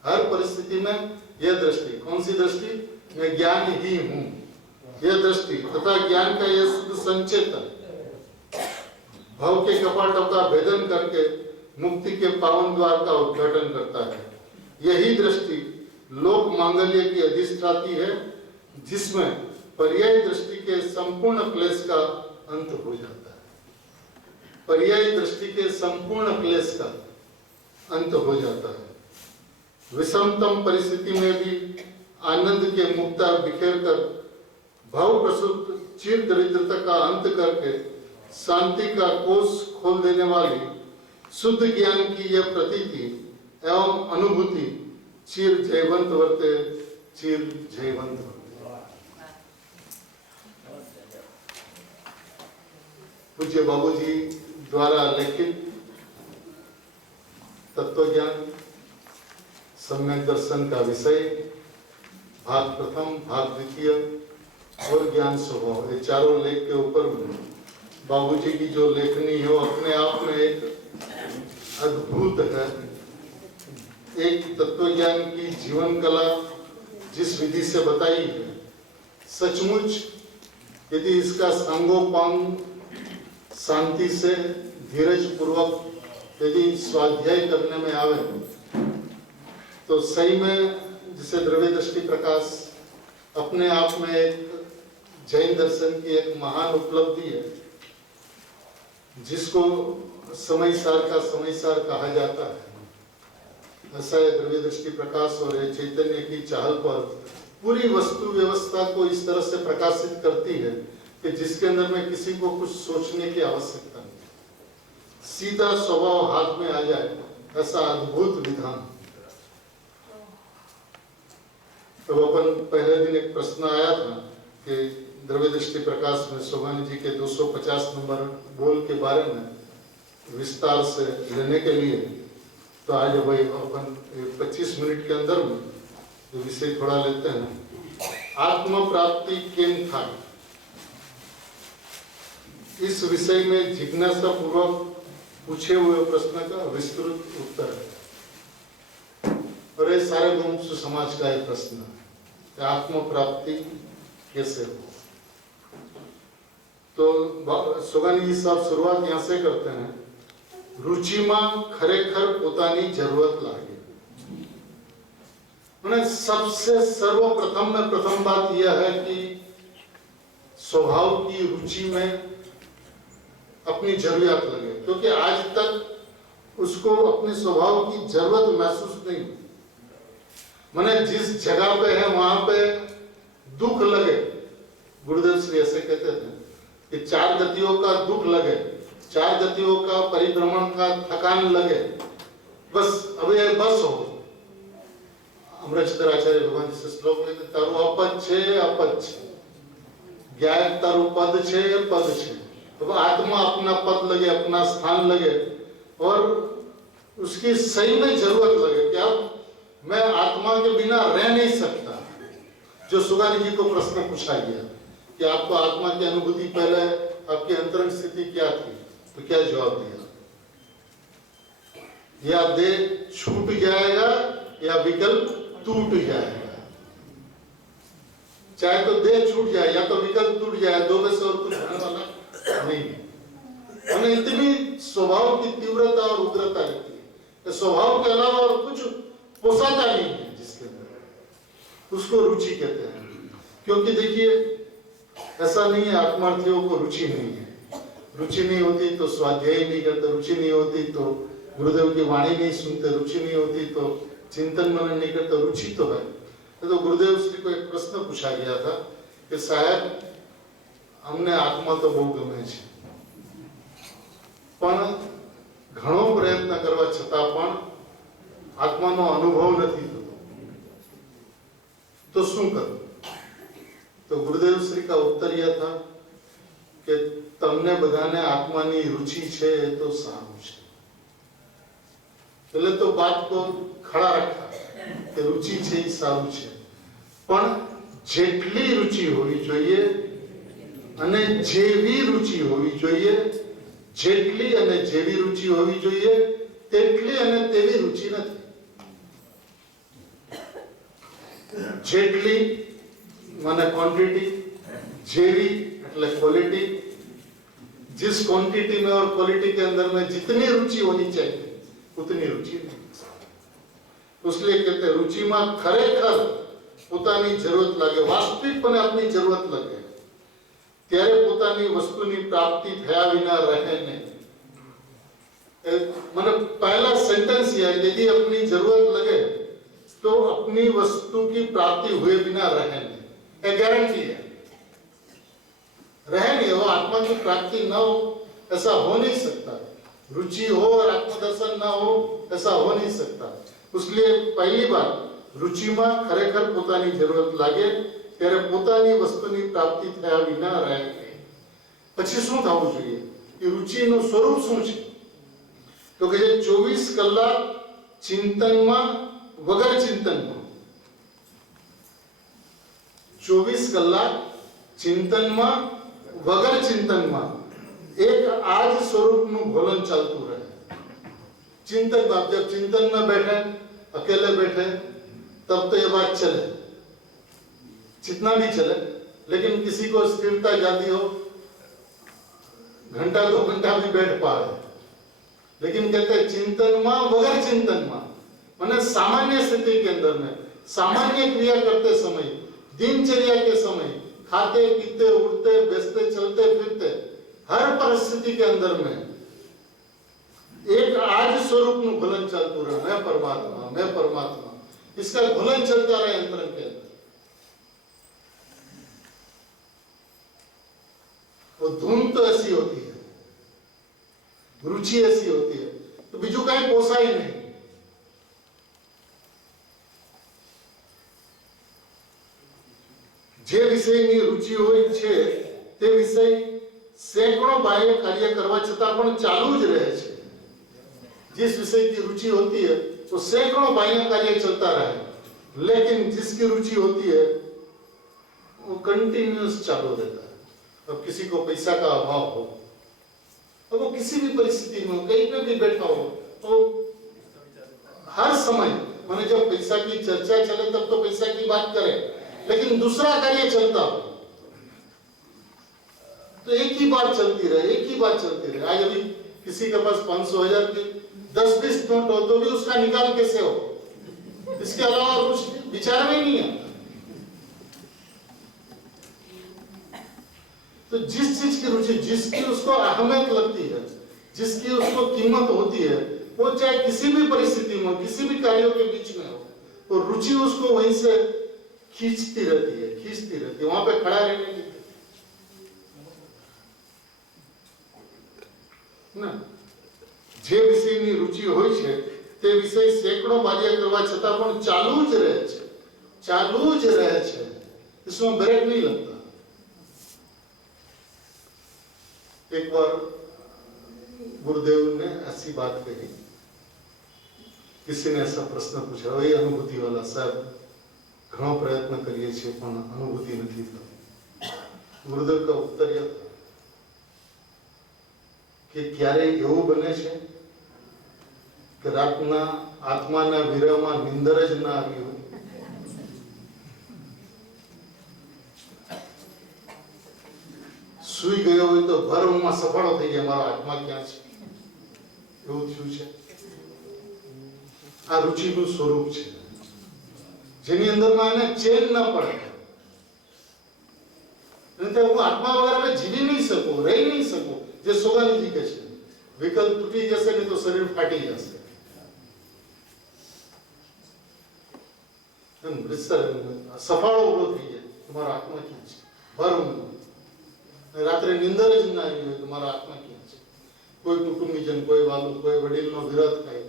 हर परिस्थिति में, यह दृष्टि कौन सी दृष्टि? मैं ज्ञान ही हूं, यह दृष्टि तथा ज्ञान का यह शुद्ध संचेतन भव के कपाटों का भेदन करके मुक्ति के पावन द्वार का उद्घाटन करता है। यही दृष्टि लोक मांगल्य की अधिष्ठाती है, जिसमें पर्याय दृष्टि के संपूर्ण क्लेश का अंत हो जाता है। पर्याय दृष्टि के संपूर्ण क्लेश का अंत हो जाता है। विषमतम परिस्थिति में भी आनंद के मुक्ता बिखेर कर भाव प्रसूत चिर दरिद्रता का अंत करके शांति का कोष खोल देने वाली शुद्ध ज्ञान की यह प्रतीति एवं अनुभूति चिर जयवंत वर्ते, चिर जयवंत वर्ते। पूज्य बाबूजी द्वारा लिखित तत्वज्ञान सम्यक दर्शन का विषय भाग प्रथम, भाग द्वितीय और ज्ञान स्वभाव, ये चारों लेख के ऊपर बाबूजी की जो लेखनी है वो अपने आप में एक अद्भुत है। एक तत्वज्ञान की जीवन कला जिस विधि से बताई है, सचमुच यदि इसका सांगोपांग शांति से धीरज पूर्वक यदि स्वाध्याय करने में आवे तो सही में जिसे द्रव्य दृष्टि प्रकाश अपने आप में एक जैन दर्शन की एक महान उपलब्धि है, जिसको समयसार का समयसार कहा जाता है। ऐसा है द्रव्य दृष्टि प्रकाश और चैतन्य की चाहल पर पूरी वस्तु व्यवस्था को इस तरह से प्रकाशित करती है कि जिसके अंदर में किसी को कुछ सोचने की आवश्यकता नहीं, सीधा स्वभाव हाथ में आ जाए, ऐसा अद्भुत विधान। तो अपन पहले दिन एक प्रश्न आया था कि द्रव्य दृष्टि प्रकाश में शोभानी जी के 250 नंबर बोल के बारे में विस्तार से लेने के लिए, तो आज भाई अपन 25 मिनट के अंदर में ये विषय थोड़ा लेते हैं। आत्म प्राप्ति केम था, इस विषय में जिज्ञासा पूर्वक पूछे हुए प्रश्न का विस्तृत उत्तर है। और ये सारे वंश समाज का एक प्रश्न है, आत्म प्राप्ति कैसे हो। तो सोगानी जी साहब शुरुआत यहाँ से करते हैं, रुचिमा खरेखर पोतानी जरूरत लागे। मैंने सबसे सर्वप्रथम में प्रथम बात यह है कि स्वभाव की रुचि में अपनी जरूरत लगे, क्योंकि आज तक उसको अपने स्वभाव की जरूरत महसूस नहीं हुई। मैंने जिस जगह पे है वहां पे दुख लगे, गुरुदेव श्री ऐसे कहते थे कि 4 गतियों का दुख लगे, 4 गतियों का परिभ्रमण का थकान लगे, बस अब ये बस हो। अमृतचंद्र आचार्य भगवान जी से श्लोक लेते, तारु अपद छे अपद छे, ज्ञाय तारु पद छे पद छे। तो आत्मा अपना पद लगे, अपना स्थान लगे और उसकी सही में जरूरत लगे कि अब मैं आत्मा के बिना रह नहीं सकता। जो सुगानी जी को प्रश्न पूछा गया कि आपको आत्मा की अनुभूति पहले आपकी अंतरंग स्थिति क्या थी, तो क्या जवाब दिया, या देह छूट जाएगा या विकल्प टूट जाएगा। चाहे तो देह छूट जाए या तो विकल्प टूट जाए, दो में से और कुछ होने वाला नहीं है। उन्हें इतनी स्वभाव की तीव्रता और उग्रता रहती है, स्वभाव के अलावा और कुछ पोसाता नहीं है जिसके अंदर, उसको रुचि कहते हैं। क्योंकि देखिए ऐसा नहीं है आत्मार्थियों को रुचि नहीं है, रुचि नहीं होती तो स्वाध्याय नहीं करते, रुचि नहीं होती तो गुरुदेव की वाणी नहीं सुनते, रुचि नहीं होती तो चिंतन मनन नहीं करते, रुचि तो है। तो गुरुदेव श्री को एक प्रश्न पूछा गया था कि साहब अमने आत्मा तो बहुत गमे છે, પણ ઘણો પ્રયત્ન કરવા છતાં પણ આત્માનો અનુભવ નથી થતો, તો શું કરું? તો ગુરુદેવ શ્રી का उत्तर यह था कि તમને બધાને આત્માની રુચિ છે એ તો સારું છે। એટલે તો વાત को ખડા રખા કે રુચિ છે એ સારું છે, પણ જેટલી રુચિ હોવી જોઈએ અને જેવી રુચિ હોવી જોઈએ, જેટલી અને જેવી રુચિ હોવી જોઈએ તેટલી અને તેવી રુચિ નથી। જેટલી माने क्वांटिटी, जेवी એટલે क्वालिटी, जिस क्वांटिटी में और क्वालिटी के अंदर में जितनी रुचि होनी चाहिए उतनी रुचि नहीं। उसलिए कहते रुचि में खरेखर પોતાની જરૂરત લાગે, વાસ્તવિકપણે આપની જરૂરત લાગે, ત્યારે પોતાની વસ્તુની પ્રાપ્તિ થયા વિના રહે નહીં। मतलब पहला सेंटेंस ये है, यदि अपनी जरूरत लगे तो अपनी वस्तु की प्राप्ति हुए बिना रहे नहीं, ये गारंटी है। रहे नहीं, वो आत्मा की प्राप्ति न हो ऐसा हो नहीं सकता। रुचि हो और आत्मदर्शन न हो ऐसा हो नहीं सकता। इसलिए पहली बात, रुचि में खरेखर पोतानी जरूरत लागे त्यारे पोतानी वस्तुनी प्राप्ति थया विना रहे। પછી શું થવું જોઈએ? એ રુચિનું સ્વરૂપ શું છે? તો કે 24 કલાક ચિંતનમાં વગર ચિંતનમાં, 24 કલાક ચિંતનમાં વગર ચિંતનમાં એક આજ સ્વરૂપનું ભોલન ચાલતું રહે। चिंतन बाप जब चिंतन में बैठे, अकेले बैठे, तब तो ये बात चले, जितना भी चले, लेकिन किसी को स्थिरता ज्यादा हो, घंटा 2 घंटा भी बैठ पाए। लेकिन कहते हैं चिंतन में वगैर चिंतन में, माने सामान्य स्थिति के अंदर में, सामान्य क्रिया करते समय, दिनचर्या के समय, खाते पीते उठते बैठते चलते फिरते हर परिस्थिति के अंदर में एक आज स्वरूप नु घुलन चलतु रहे, मैं परमात्मा, मैं परमात्मा, इसका घुलन चलता रहे अंतरंग के अंदर। वो धुन तो ऐसी होती है, रुचि ऐसी होती है, तो बीजू कहीं पोसा ही नहीं। जे विषयनी रुचि होय छे ते विषय सैकड़ों बाह्य कार्य करवा छतां पण चालू ज रहे छे। जिस विषय की रुचि होती है वो सैकड़ों बाह्य कार्य चलता रहे, लेकिन जिसकी रुचि होती है वो कंटिन्यूअस चालू रहता है। अब किसी को पैसा का अभाव हो, अब वो किसी भी परिस्थिति में कहीं पे भी बैठा हो, तो हर समय माने जब पैसा की चर्चा चले तब तो पैसा की बात करे, लेकिन दूसरा कार्य चलता हो तो एक ही बात चलती रहे, एक ही बात चलती रहे। आज अभी किसी के पास 500,000 की 10-20 नोट हो तो भी उसका निकाल कैसे हो, इसके अलावा कुछ विचार में नहीं है। तो जिस चीज की रुचि, जिसकी उसको अहमियत लगती है, जिसकी उसको कीमत होती है, वो चाहे किसी भी परिस्थिति में, किसी भी कार्यों के बीच में हो, तो रुचि उसको वहीं से खींचती रहती है, खींचती रहती है, वहां पे खड़ा रहने की ना। જે વિષયની રુચિ હોય છે તે વિષય સેંકડો કાર્ય કરવા છતાં પણ ચાલુ જ રહે છે, ચાલુ જ રહે છે, इसमें ब्रेक नहीं लगता। एक बार गुरुदेव ने ऐसी बात कही, किसी ने ऐसा प्रश्न पूछा, वही अनुभूति वाला, साहब घणो प्रयत्न करिए छे पण अनुभूति नहीं थती। गुरुदेव का उत्तर यह था कि क्यारे एवं बने छे कि रातना आत्माना वीरामां निंदर ज न आवी होय। सुई गयो होय तो भर ऊंघमां सफाळो थई गयो, मारो आत्मा क्यां छे, एवुं थयुं छे। आ रुचिनुं स्वरूप छे, जेनी अंदरमां एने चैन न पड़े। એટલે હું આત્મા વગર मैं જીવી नहीं सकूं, रही नहीं सकूं। જે સોગાનજી કહે છે, વિકલ્પ તૂટી જશે ને તો શરીર ફાટી જશે। સફાળો ઉભો થઈ જાય, તમારો આત્મા ક્યાં છે, ભર ઊંઘ, રાત્રે નિંદર જ ના આવી હોય, તમારો આત્મા ક્યાં છે। કોઈ કુટુંબીજન, કોઈ વાલું, કોઈ વડીલનો વિરોધ થાય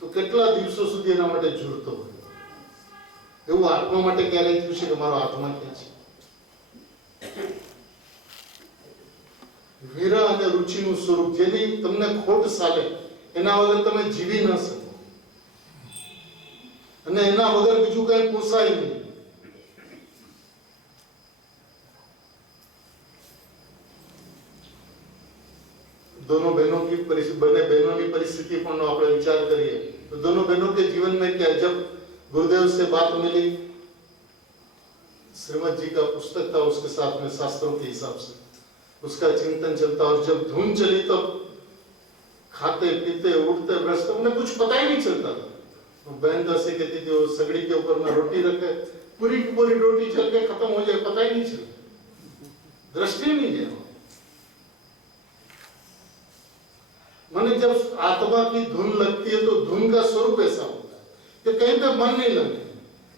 તો કેટલા દિવસો સુધી એના માટે ઝૂરતો હોય। એવું આત્મા માટે ક્યારેય થયું છે કે મારો આત્મા ક્યાં છે? વીરા અને રુચિનું સ્વરૂપ, જેની તમને ખોટ સાલે એના વગર તમે જીવી ન શકો, અને એના વગર બીજું કઈ પોસાય નહીં। दोनों बहनों की बने बहनों की परिस्थिति पर આપણે विचार करिए तो दोनों बहनों के जीवन में क्या, जब गुरुदेव से बात मिली, श्रीमद जी का पुस्तक था उसके साथ में शास्त्रों के हिसाब से उसका चिंतन चलता, और जब धुन चली तो खाते पीते उठते बैठते उन्हें कुछ पता ही नहीं चलता था। तो बहन तो ऐसे कहती थी वो सगड़ी के ऊपर में रोटी रखे, पूरी की पूरी रोटी चल के खत्म हो जाए, पता ही नहीं चलता, दृष्टि नहीं है। माने जब आत्मा की धुन लगती है तो धुन का स्वरूप ऐसा होता है कि कहीं पे मन नहीं लगता,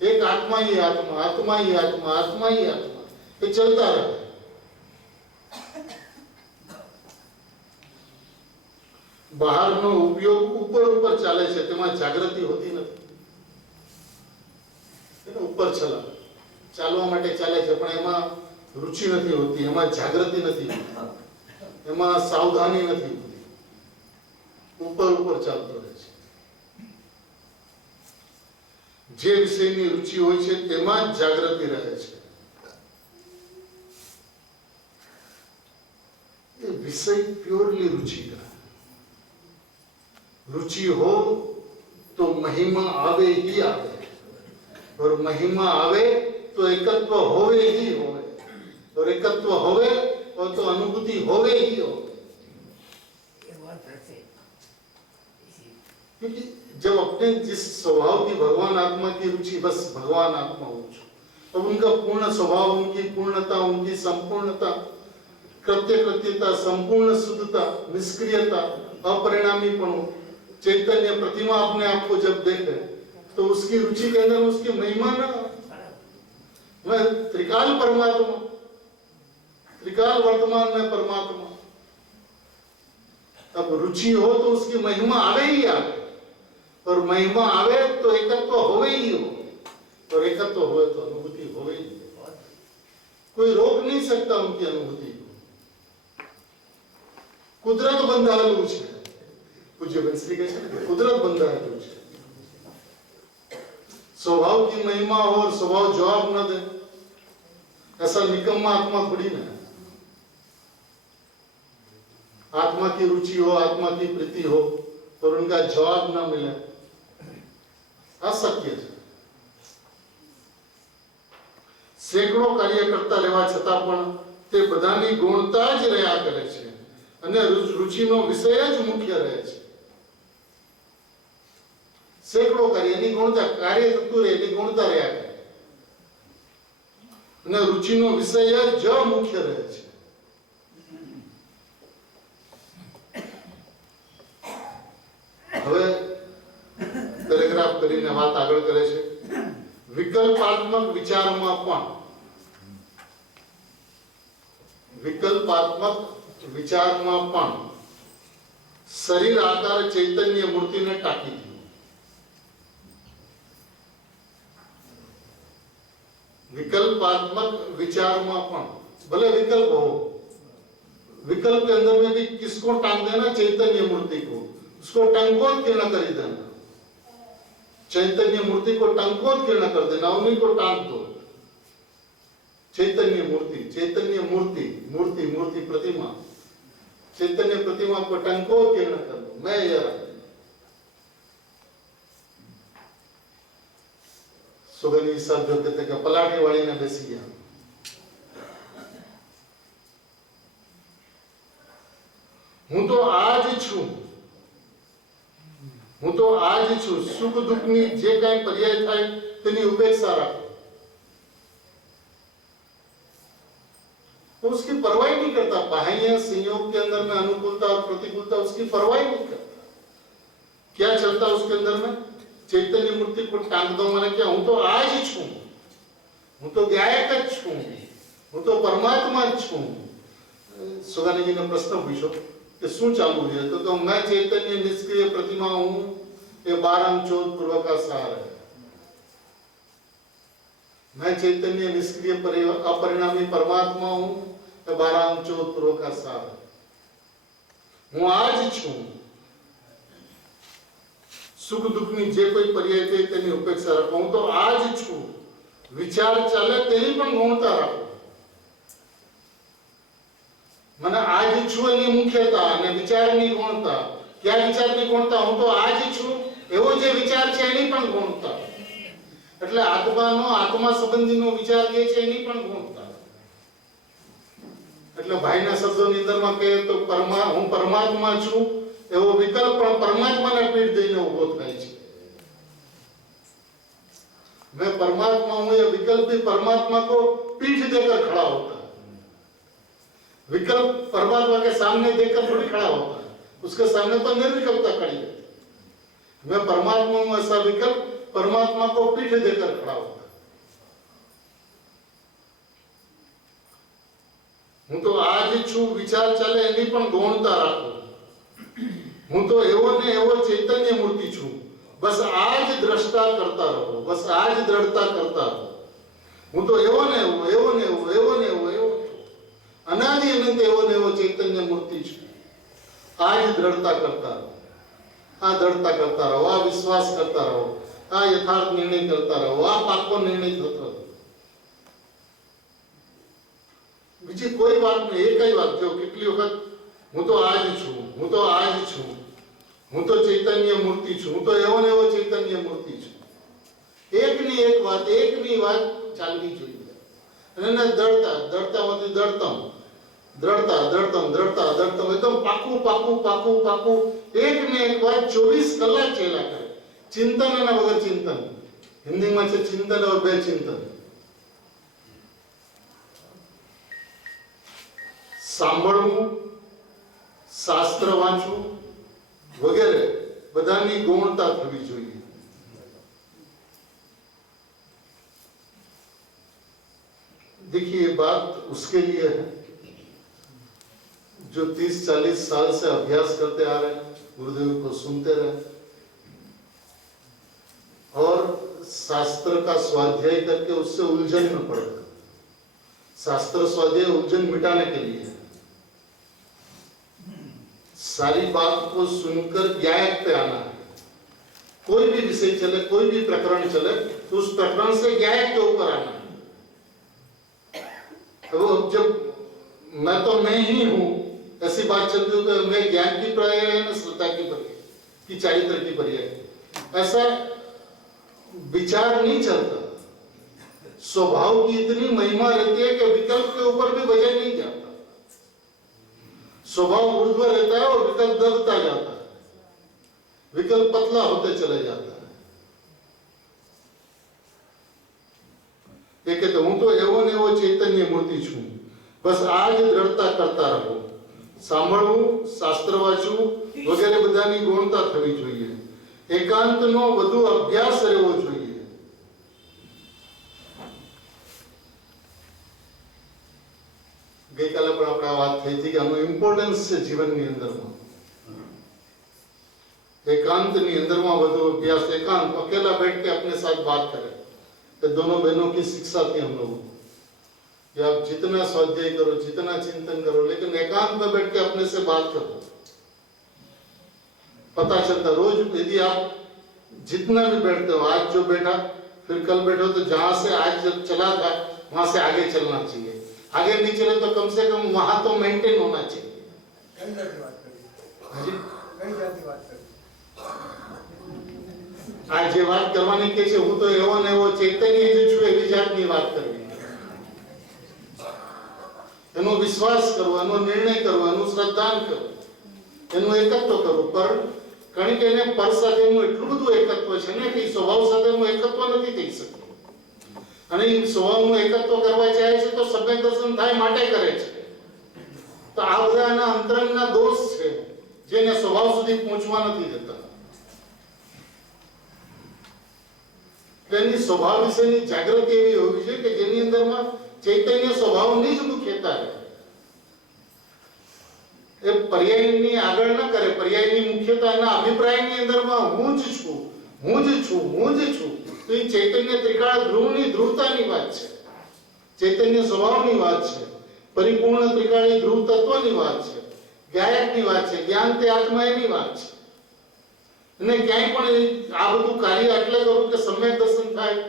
एक आत्मा ही आत्मा, आत्मा ही आत्मा, आत्मा ही आत्मा, ये चलता रहता है। બહારનો ઉપયોગ ઉપર ઉપર ચાલે છે, તેમાં જાગૃતિ હોતી નથી। એને ઉપર ચાલવા માટે ચાલે છે, પણ એમાં રુચિ નથી હોતી, એમાં જાગૃતિ નથી હોતી, એમાં સાવધાની નથી હોતી, ઉપર ઉપર ચાલતો રહે છે। જે વિષયની રુચિ હોય છે તેમાં જ જાગૃતિ રહે છે। એ વિષય પ્યોરલી रुचि का, रुचि हो तो महिमा आवे ही आवे, और महिमा आवे तो एकत्व होवे ही होवे, और एकत्व होवे और तो अनुभूति होवे ही होवे। क्योंकि जब अपने जिस स्वभाव की भगवान आत्मा की रुचि, बस भगवान आत्मा हो, अब उनका पूर्ण स्वभाव, उनकी पूर्णता, उनकी संपूर्णता, कृत्यता, संपूर्ण शुद्धता, निष्क्रियता, अपरिणामीपन, चैतन्य प्रतिमा अपने आप को जब देखे तो उसकी रुचि के अंदर उसकी महिमा ना, मैं त्रिकाल परमात्मा, त्रिकाल वर्तमान में परमात्मा, अब रुचि हो तो उसकी महिमा आवे ही आवे, और महिमा आवे तो एकत्व होवे ही हो, और एकत्व होवे तो अनुभूति होवे ही। कोई रोक नहीं सकता उनकी अनुभूति को, कुदरत बंधाયેલું છે। पूज्य बंसरी कहते हैं कुदरत बंधाયેલું છે। स्वभाव की महिमा हो और स्वभाव जवाब न दे, ऐसा निकम्मा आत्मा थोड़ी ना। आत्मा की रुचि हो, आत्मा की प्रीति हो और उनका जवाब न मिले, अशक्य है। सैकड़ों कार्य करता रहवा छતાં પણ તે બધાની ગુણતા જ રહ્યા કરે છે અને रुचिનો વિષય જ મુખ્ય રહે છે। सैकड़ों કાર્યની ગુણતા, કાર્ય થતું રહે એની ગુણતા રહ્યા કરે અને रुचिનો વિષય જ મુખ્ય રહે છે। હવે પેરેગ્રાફ કરીને વાત આગળ કરે છે। વિકલ્પાત્મક વિચારમાં પણ, વિકલ્પાત્મક વિચારમાં પણ શરીર આકાર ચૈતન્ય મૂર્તિને ટાંકી દીધું। विकल्पात्मक विचार में पण भले विकल्प हो, विकल्प के अंदर में भी किसको टांग देना? चैतन्य मूर्ति को, उसको टंकोत किरण कर देना, चैतन्य मूर्ति को टंकोत किरण कर देना, उन्हीं को टांग दो। चैतन्य मूर्ति, चैतन्य मूर्ति, मूर्ति मूर्ति प्रतिमा, चैतन्य प्रतिमा को टंकोत किरण कर दो। मैं यार सुगनी साहब जो कहते हैं पलाटी वाली ने बेसी गया, हूँ तो आज छू, हूँ तो आज छू, सुख दुखनी जे कई पर्याय थाय तेनी उपेक्षा राखो। वो उसकी परवाह नहीं करता, बाह्य संयोग के अंदर में अनुकूलता और प्रतिकूलता उसकी परवाह नहीं करता। क्या चलता उसके अंदर में? चैतन्य मूर्ति को टांग दो, मैंने क्या? हूँ तो आज छू, हूँ तो गायक छू, हूँ तो परमात्मा छू। सुगानी जी ने प्रश्न पूछो कि शू चालू है, तो मैं चैतन्य निष्क्रिय प्रतिमा हूँ, ये 12 पूर्व का सार है। मैं चैतन्य निष्क्रिय अपरिणामी परमात्मा हूँ, ये 12 पूर्व का सार है। हूँ आज छू, सुख दुखनी जे कोई पर्याय थे तेनी उपेक्षा राखो। हूँ तो आज छू, विचार चाले तेनी पण गुणता राखो। મને આજ છું એની મુખ્યતા અને વિચારની ગુણતા। क्या વિચારની ગુણતા? હું તો આજ છું એવો જે વિચાર છે એની પણ ગુણતા। એટલે આત્માનો, આત્મા સંબંધીનો વિચાર જે છે એની પણ ગુણતા। એટલે ભાઈના શબ્દોની અંદરમાં કહે તો હું પરમાત્મા છું એવો વિકલ્પ પણ પરમાત્માને પીઠ દઈને ઉભો થાય છે। मैं परमात्मा हूं, यह विकल्प भी परमात्मा को पीठ देकर खड़ा होता है। विकल्प परमात्मा के सामने देकर थोड़ी खड़ा होता है, उसके सामने तो निर्विकल्पता खड़ी है। मैं परमात्मा हूं ऐसा विकल्प परमात्मा को पीठ देकर खड़ा होता है। હું તો આજ છું વિચાર ચાલે એની પણ ગૌણતા રાખો। હું તો એવો ને એવો ચૈતન્ય મૂર્તિ છું, બસ આજ દ્રષ્ટા કરતા રહો, બસ આજ દ્રઢતા કરતા રહો। હું તો એવો ને એવો, એવો ને એવો, એવો ને એવો, એવો અનાદિ અનંત એવો ને એવો ચૈતન્ય મૂર્તિ છું। આજ દ્રઢતા કરતા રહો, આ દ્રઢતા કરતા રહો, આ વિશ્વાસ કરતા રહો, આ યથાર્થ નિર્ણય કરતા રહો, આ પાકો નિર્ણય થતો રહો। બીજી કોઈ વાત નહીં, એક જ વાત જો કેટલી વખત હું તો આજ છું, હું તો આજ છું, હું તો ચૈતન્ય મૂર્તિ છું, હું તો એવો ને એવો ચૈતન્ય મૂર્તિ છું। એકની એક વાત ચાલવી જોઈએ અને એને દળતા દળતામાંથી દળતમ દ્રઢતા દળતમ દ્રઢતા દળતમ એકદમ પાકું પાકું પાકું પાકું એક ને એક વાત 24 કલાક ચાલ્યા કરે। ચિંતન અને વગર ચિંતન, હિન્દીમાં છે ચિંતન और बेचिंतन। સાંભળવું, શાસ્ત્ર વાંચવું વગેરે બધાની ગૌણતા થવી જોઈએ। देखिए ये बात उसके लिए है जो 30-40 साल से अभ्यास करते आ रहे हैं, गुरुदेव को सुनते रहे और शास्त्र का स्वाध्याय करके उससे उलझन में पड़ गए। शास्त्र स्वाध्याय उलझन मिटाने के लिए है। सारी बात को सुनकर ज्ञायक पे आना है। कोई भी विषय चले, कोई भी प्रकरण चले तो उस प्रकरण से ज्ञायक के ऊपर आना है। तो जब मैं तो मैं ही हूं ऐसी बात चलती हो तो मैं ज्ञान की पर्याय है ना श्रद्धा की पर्याय कि चारित्र की पर्याय, ऐसा विचार नहीं चलता। स्वभाव की इतनी महिमा रहती है कि विकल्प के ऊपर भी वजन नहीं जाता। स्वभाव ऊर्ध्व रहता है और विकल्प दबता जाता है, विकल्प पतला होते चले जाता है। ये कहते हूं तो एवो ने एवो चैतन्य मूर्ति छू, बस आज દ્રઢતા કરતા રહો। સાંભળવું, શાસ્ત્ર વાંચવું વગેરે બધાની ગૌણતા થવી જોઈએ। એકાંતનો વધુ અભ્યાસ રહેવો જોઈએ। ગઈકાલે પણ આપણે વાત થઈ હતી કે આનું ઇમ્પોર્ટન્સ છે જીવનની અંદરમાં। एकांतની અંદરમાં વધુ અભ્યાસ, एकांत अकेला बैठ के अपने साथ बात करें। तो दोनों बहनों की शिक्षा थी हम लोगों कि आप जितना स्वाध्याय करो, जितना चिंतन करो, लेकिन एकांत में बैठ के अपने से बात करो। पता चलता रोज यदि आप जितना भी बैठते हो, आज जो बैठा फिर कल बैठो, तो जहां से आज जब चला था वहां से आगे चलना चाहिए। आगे नहीं चले तो कम से कम वहां तो मेंटेन होना चाहिए। आज જે વાત કરવાની કે છે હું તો એવો ને એવો ચૈતન્ય જ છું એવી જાતની વાત કરવી, એનો વિશ્વાસ કરવો, એનો નિર્ણય કરવો, એનું શ્રદ્ધાન કરવું, એનું એકત્વ કરવું। પર કારણ કે એને પર સાથેનું એટલું બધું એકત્વ છે ને કે સ્વભાવ સાથેનું એકત્વ નથી થઈ શકતું અને એ સ્વભાવનું એકત્વ કરવા ચાહે છે તો સમ્યક દર્શન થાય માટે કરે છે। તો આ બધા એના અંતરંગના દોષ છે જેને સ્વભાવ સુધી પહોંચવા નથી દેતા। તેની સ્વભાવ વિશેની જાગૃતિ એવી હોવી જોઈએ કે જેની અંદરમાં ચૈતન્ય સ્વભાવની જ મુખ્યતા રહે। એ પર્યાયની આગળ ન કરે, પર્યાયની મુખ્યતાના અભિપ્રાયની અંદરમાં હું જ છું, હું જ છું, હું જ છું। તો એ ચૈતન્ય ત્રિકાળ ધ્રુવની ધ્રુવતાની વાત છે, ચૈતન્ય સ્વભાવની વાત છે, પરિપૂર્ણ ત્રિકાળી ધ્રુવ તત્વની વાત છે, જ્ઞાયકની વાત છે, જ્ઞાન તે આત્મા એની વાત છે। અને ક્યાંય પણ આ બધું કાર્ય એટલે કરું કે સમ્યક દર્શન થાય,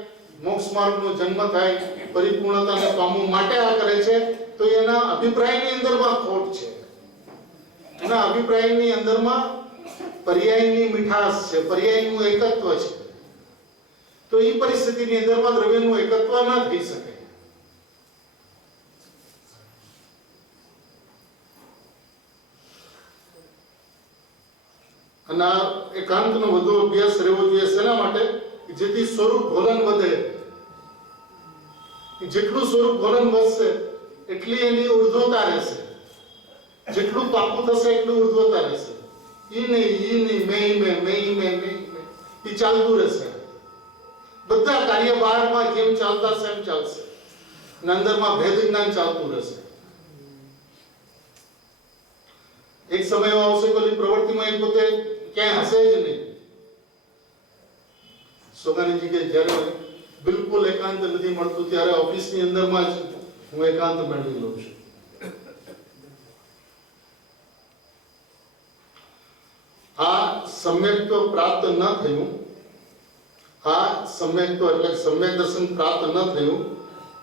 મોક્ષ માર્ગનો જન્મ થાય, પરિપૂર્ણતાને પામવું માટે આ કરે છે, તો એના અભિપ્રાયની અંદરમાં ખોટ છે। એના અભિપ્રાયની અંદરમાં પર્યાયની મીઠાશ છે, પર્યાયનું એકત્વ છે। તો એ પરિસ્થિતિની અંદરમાં દ્રવ્યનું એકત્વ ન થઈ શકે। અને આ એકાંતનો વધુ અભ્યાસ રહેવો જોઈએ. શેના માટે? જેથી સ્વરૂપ ગોલન વધે. જેટલું સ્વરૂપ ગોલન વધશે એટલી એની ઉર્ધ્વતા રહેશે. જેટલું પાકું થશે એટલું ઉર્ધ્વતા રહેશે. ઈ નહીં મેં એ ચાલતું રહેશે. બધા કાર્ય બહારમાં જેમ ચાલતા છે એમ ચાલશે, અને અંદરમાં ભેદ જ્ઞાન ચાલતું રહેશે. એક સમય એવો આવશે કે પ્રવૃત્તિમાં એ પોતે ક્યાંય હશે જ નહીં. સોગાનીજી કે જ્યારે બિલકુલ એકાંત નથી મળતું ત્યારે ઓફિસની અંદરમાં જ હું એકાંત મેળવી લઉં છું. આ સમ્યક્ત્વ પ્રાપ્ત ન થયું, આ સમ્યક્ત્વ એટલે સમ્યક દર્શન પ્રાપ્ત ન થયું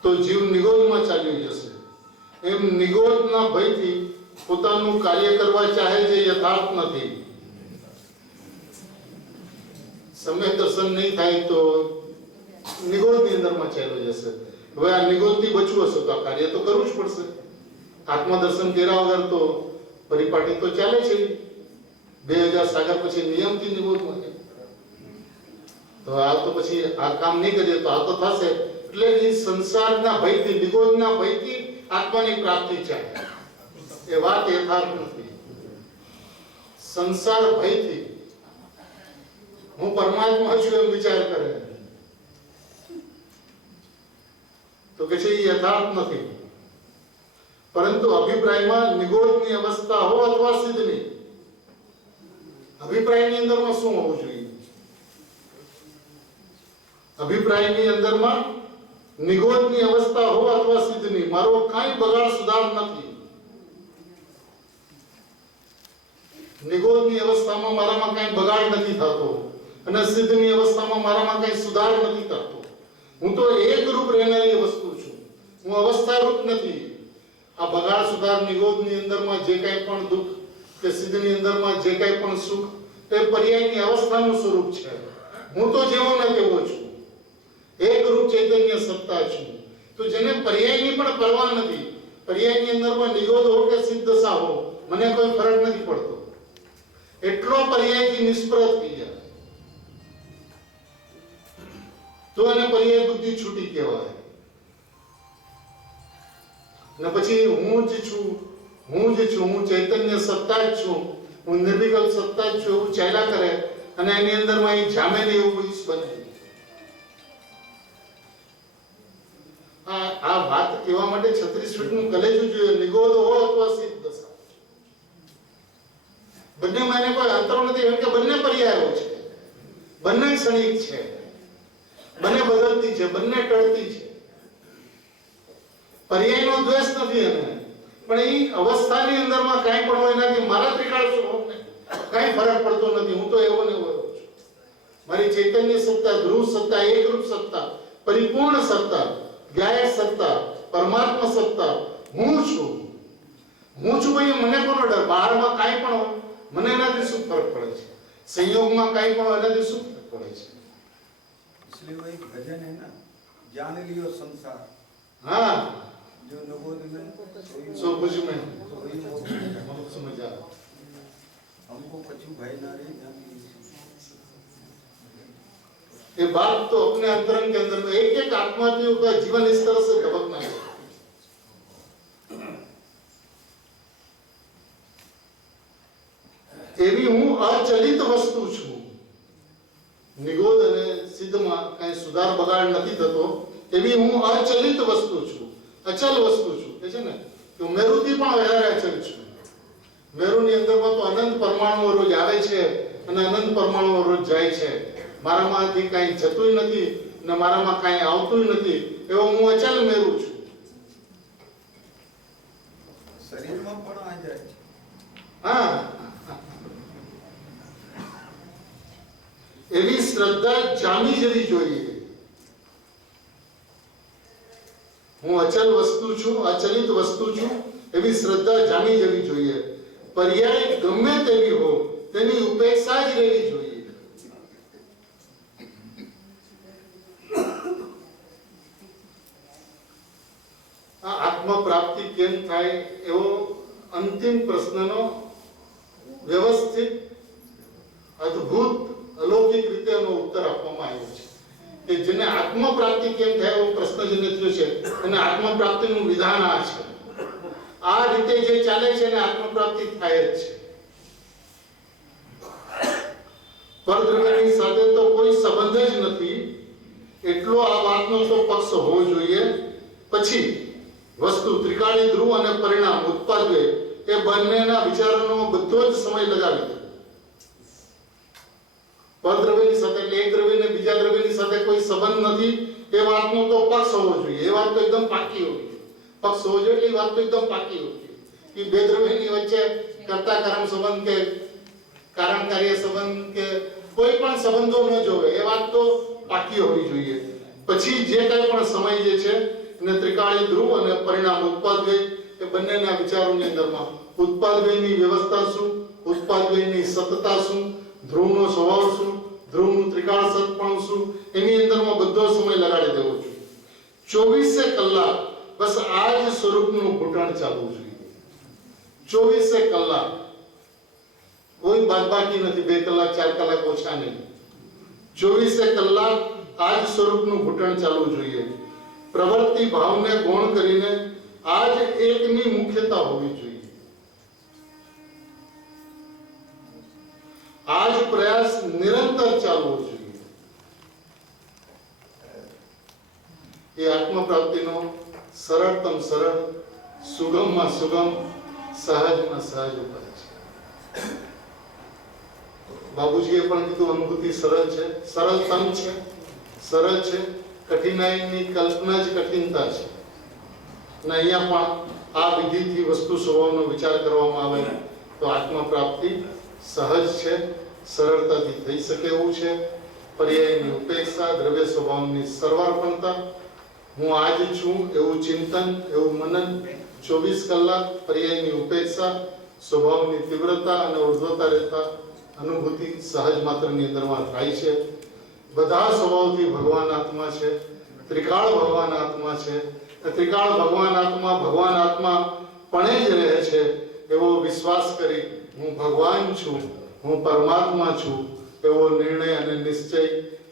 તો જીવ નિગોદમાં ચાલ્યો જશે. એમ નિગોદના ભયથી પોતાનું કાર્ય કરવા ચાહે જે યથાર્થ નથી. સમ્યક દર્શન નહીં થાય તો નિગોદની અંદરમાં ચાલ્યો જશે. હવે આ નિગોદથી બચવું હશે તો આ કાર્ય તો કરવું જ પડશે. આત્મદર્શન કર્યા વગર તો પરિપાટી તો ચાલે છે. 2000 સાગર પછી નિયમથી નિગોદમાં છે. તો આ તો પછી આ કામ નહીં કરીએ તો આ તો થશે. એટલે એ સંસારના ભયથી, નિગોદના ભયથી આત્માની પ્રાપ્તિ છે. એ વાત યથાર્થ નથી. સંસાર ભયથી હું પરમાત્મા છું એમ વિચાર કરે તો કે છે એ યથાર્થ નથી. પરંતુ અભિપ્રાયમાં નિગોદની અવસ્થા હો અથવા સિદ્ધની, અભિપ્રાયની અંદરમાં શું હોવું જોઈએ? અભિપ્રાયની અંદરમાં નિગોદની અવસ્થા હો અથવા સિદ્ધની, મારો કાંઈ બગાડ સુધાર નથી. નિગોદની અવસ્થામાં મારામાં કાંઈ બગાડ નથી થતો અને સિદ્ધની અવસ્થામાં મારામાં કાંઈ સુધાર નથી થતો. હું તો એક રૂપ રહેનારી વસ્તુ છું. હું અવસ્થા રૂપ નથી. આ બગાડ સુધાર નિગોદની અંદરમાં જે કાંઈ પણ દુઃખ કે સિદ્ધની અંદરમાં જે કાંઈ પણ સુખ એ પર્યાયની અવસ્થાનું સ્વરૂપ છે. હું તો જેવો ને તેવો છું. એક રૂપ ચૈતન્ય સત્તા છું. તો જેને પર્યાયની પણ પરવા નથી, પર્યાયની અંદરમાં નિગોદ હો કે સિદ્ધ દશા હો, મને કોઈ ફરક નથી પડતો. એટલો પર્યાયથી નિષ્પ્રત થઈ જાય તો એને પર્યાય બુદ્ધિ છૂટી કહેવાય. ને પછી હું જ છું, હું ચૈતન્ય સત્તા જ છું, હું નિર્વિકલ્પ સત્તા જ છું એવું ચાલ્યા કરે અને એની અંદરમાં એ જામે ને એવું ઈશ બને. આ વાત કહેવા માટે 36 ફીટનું કલેજું જોઈએ. નિગોદ હો અથવા સિદ્ધ દશા, બંનેમાં એને કોઈ અંતર નથી. એમ કે બંને પર્યાયો છે, બંને ક્ષણિક છે, બંને બદલતી છે, બંને ટળતી છે. પર્યાયનો દ્વેષ નથી એને, પણ એ અવસ્થાની અંદરમાં કાંઈ પણ હોય નથી. મારા ત્રિકાળ સ્વભાવને કાંઈ ફરક પડતો નથી. હું તો એવો ને એવો છું. મારી ચૈતન્ય સત્તા, ધ્રુવ સત્તા, એકરૂપ સત્તા, પરિપૂર્ણ સત્તા, જ્ઞાયક સત્તા, પરમાત્મા સત્તા હું છું. હું છું ભાઈ. મને કોનો ડર? બહારમાં કાંઈ પણ હોય મને એનાથી શું ફરક પડે છે? संयोग काई पण एनाथी शुं पड़े छे। इसलिए वो एक भजन है ना, जान लियो संसार। हाँ, जो नवोद में सो कुछ में तो वही वो समझ आ हमको कछु भय ना रहे जान ये बात तो अपने अंतरंग के अंदर में एक एक आत्माओं का जीवन इस तरह से दबकना है। एवी हूँ अचलित वस्तु छू। निगोद अने सिद्धमा कई सुधार बगाड़ नहीं थतो। एवी हूँ अचलित वस्तु छू, अचल वस्तु छू। के छे ने तो मेरुथी पण વધારે અચલ છું। મેરુની અંદરમાં તો અનંત પરમાણુઓ રોજ આવે છે અને અનંત પરમાણુઓ રોજ જાય છે। મારામાંથી કાંઈ જતું નથી ને મારામાં કાંઈ આવતું નથી, એવો હું અચલ મેરુ છું। શરીરમાં પણ આ જાય છે। हाँ, એવી શ્રદ્ધા જામી જવી જોઈએ। હું અચલ વસ્તુ છું, અચલિત વસ્તુ છું, એવી શ્રદ્ધા જામી જવી જોઈએ। પર્યાય ગમે તેવી હો તેની ઉપેક્ષા જ રહેવી જોઈએ। આ આત્મા પ્રાપ્તિ કેમ થાય એવો અંતિમ પ્રશ્નનો વ્યવસ્થિત અદ્ભુત અલૌકિક રીતે એનો ઉત્તર આપવામાં આવ્યો છે કે જેને આત્મપ્રાપ્તિ કેમ થાય એવો પ્રશ્ન જેને થયો છે અને આત્મપ્રાપ્તિનું વિધાન આ છે. આ રીતે જે ચાલે છે એને આત્મપ્રાપ્તિ થાય જ છે. પરદ્રવ્યની સાથે તો કોઈ સંબંધ જ નથી એટલો આ વાતનો તો પક્ષ હોવો જોઈએ. પછી વસ્તુ ત્રિકાળી ધ્રુવ અને પરિણામ ઉત્પાદે એ બંનેના વિચારોનો બધો જ સમય લગાવી દે. પરદ્રવ્યની સાથે એટલે એક દ્રવ્યને બીજા દ્રવ્યની સાથે કોઈ સંબંધ નથી એ વાતનો તો પક્ષ હોવો જોઈએ. એ વાત તો એકદમ પાકી હોવી જોઈએ. પક્ષ હોવો જોઈએ એટલે એ વાત તો એકદમ પાકી હોવી જોઈએ. એ બે દ્રવ્યની વચ્ચે કર્તા કારણ સંબંધ કે કારણ કાર્ય સંબંધ કે કોઈ પણ સંબંધો ન જોવે એ વાત તો પાકી હોવી જોઈએ. પછી જે કંઈ પણ સમય જે છે એને ત્રિકાળી ધ્રુવ અને પરિણામ ઉત્પાદવ્ય એ બંનેના વિચારોની અંદરમાં ઉત્પાદવ્યની વ્યવસ્થા શું, ઉત્પાદવ્યની સતતા શું, ધ્રુવનો સ્વભાવ શું, ધ્રુવનું ત્રિકાળ સતપણું શું, એની અંદરમાં બધો સમય લગાડી દેવો જોઈએ. 24 કલાક બસ આ જ સ્વરૂપનું ઘૂંટણ ચાલવું જોઈએ. 24 કલાક કોઈ બાદબાકી નથી. 2 કલાક 4 કલાક ઓછા નહીં. 24 કલાક આ જ સ્વરૂપનું ઘૂંટણ ચાલવું જોઈએ. પ્રવૃત્તિ ભાવને ગૌણ કરીને આ જ એકની મુખ્યતા હોવી જોઈએ. આ જ પ્રયાસ નિરંતર ચાલવો જોઈએ. એ આત્મપ્રાપ્તિનો સરળતમ સરળ, સુગમમાં સુગમ, સહજમાં સહજ ઉપાય છે. બાબુજીએ પણ કીધું અનુભૂતિ સરળ છે, સરળતમ છે, સરળ છે, કઠિનાઈની કલ્પના જ કઠિનતા છે. અને અહીંયા પણ આ વિધિથી વસ્તુ સ્વભાવનો વિચાર કરવામાં આવે તો આત્મપ્રાપ્તિ સહજ છે, સરળતાથી થઈ શકે એવું છે. પર્યાયની ઉપેક્ષા, દ્રવ્ય સ્વભાવની સર્વાર્પણતા, હું આજ છું એવું ચિંતન, એવું મનન, 24 કલાક પર્યાયની ઉપેક્ષા, સ્વભાવની તીવ્રતા અને ઉર્ધ્વતા રહેતા અનુભૂતિ સહજ માત્રની અંદરમાં થાય છે. બધા સ્વભાવથી ભગવાન આત્મા છે, ત્રિકાળ ભગવાન આત્મા છે. ત્રિકાળ ભગવાન આત્મા પણ જ રહે છે એવો વિશ્વાસ કરી હું ભગવાન છું, હું પરમાત્મા છું એવો નિર્ણય અને નિશ્ચય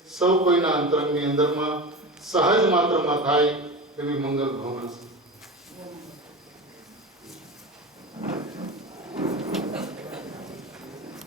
સૌ કોઈના અંતરંગની અંદરમાં સહજ માત્રમાં થાય એવી મંગલ ભાવના.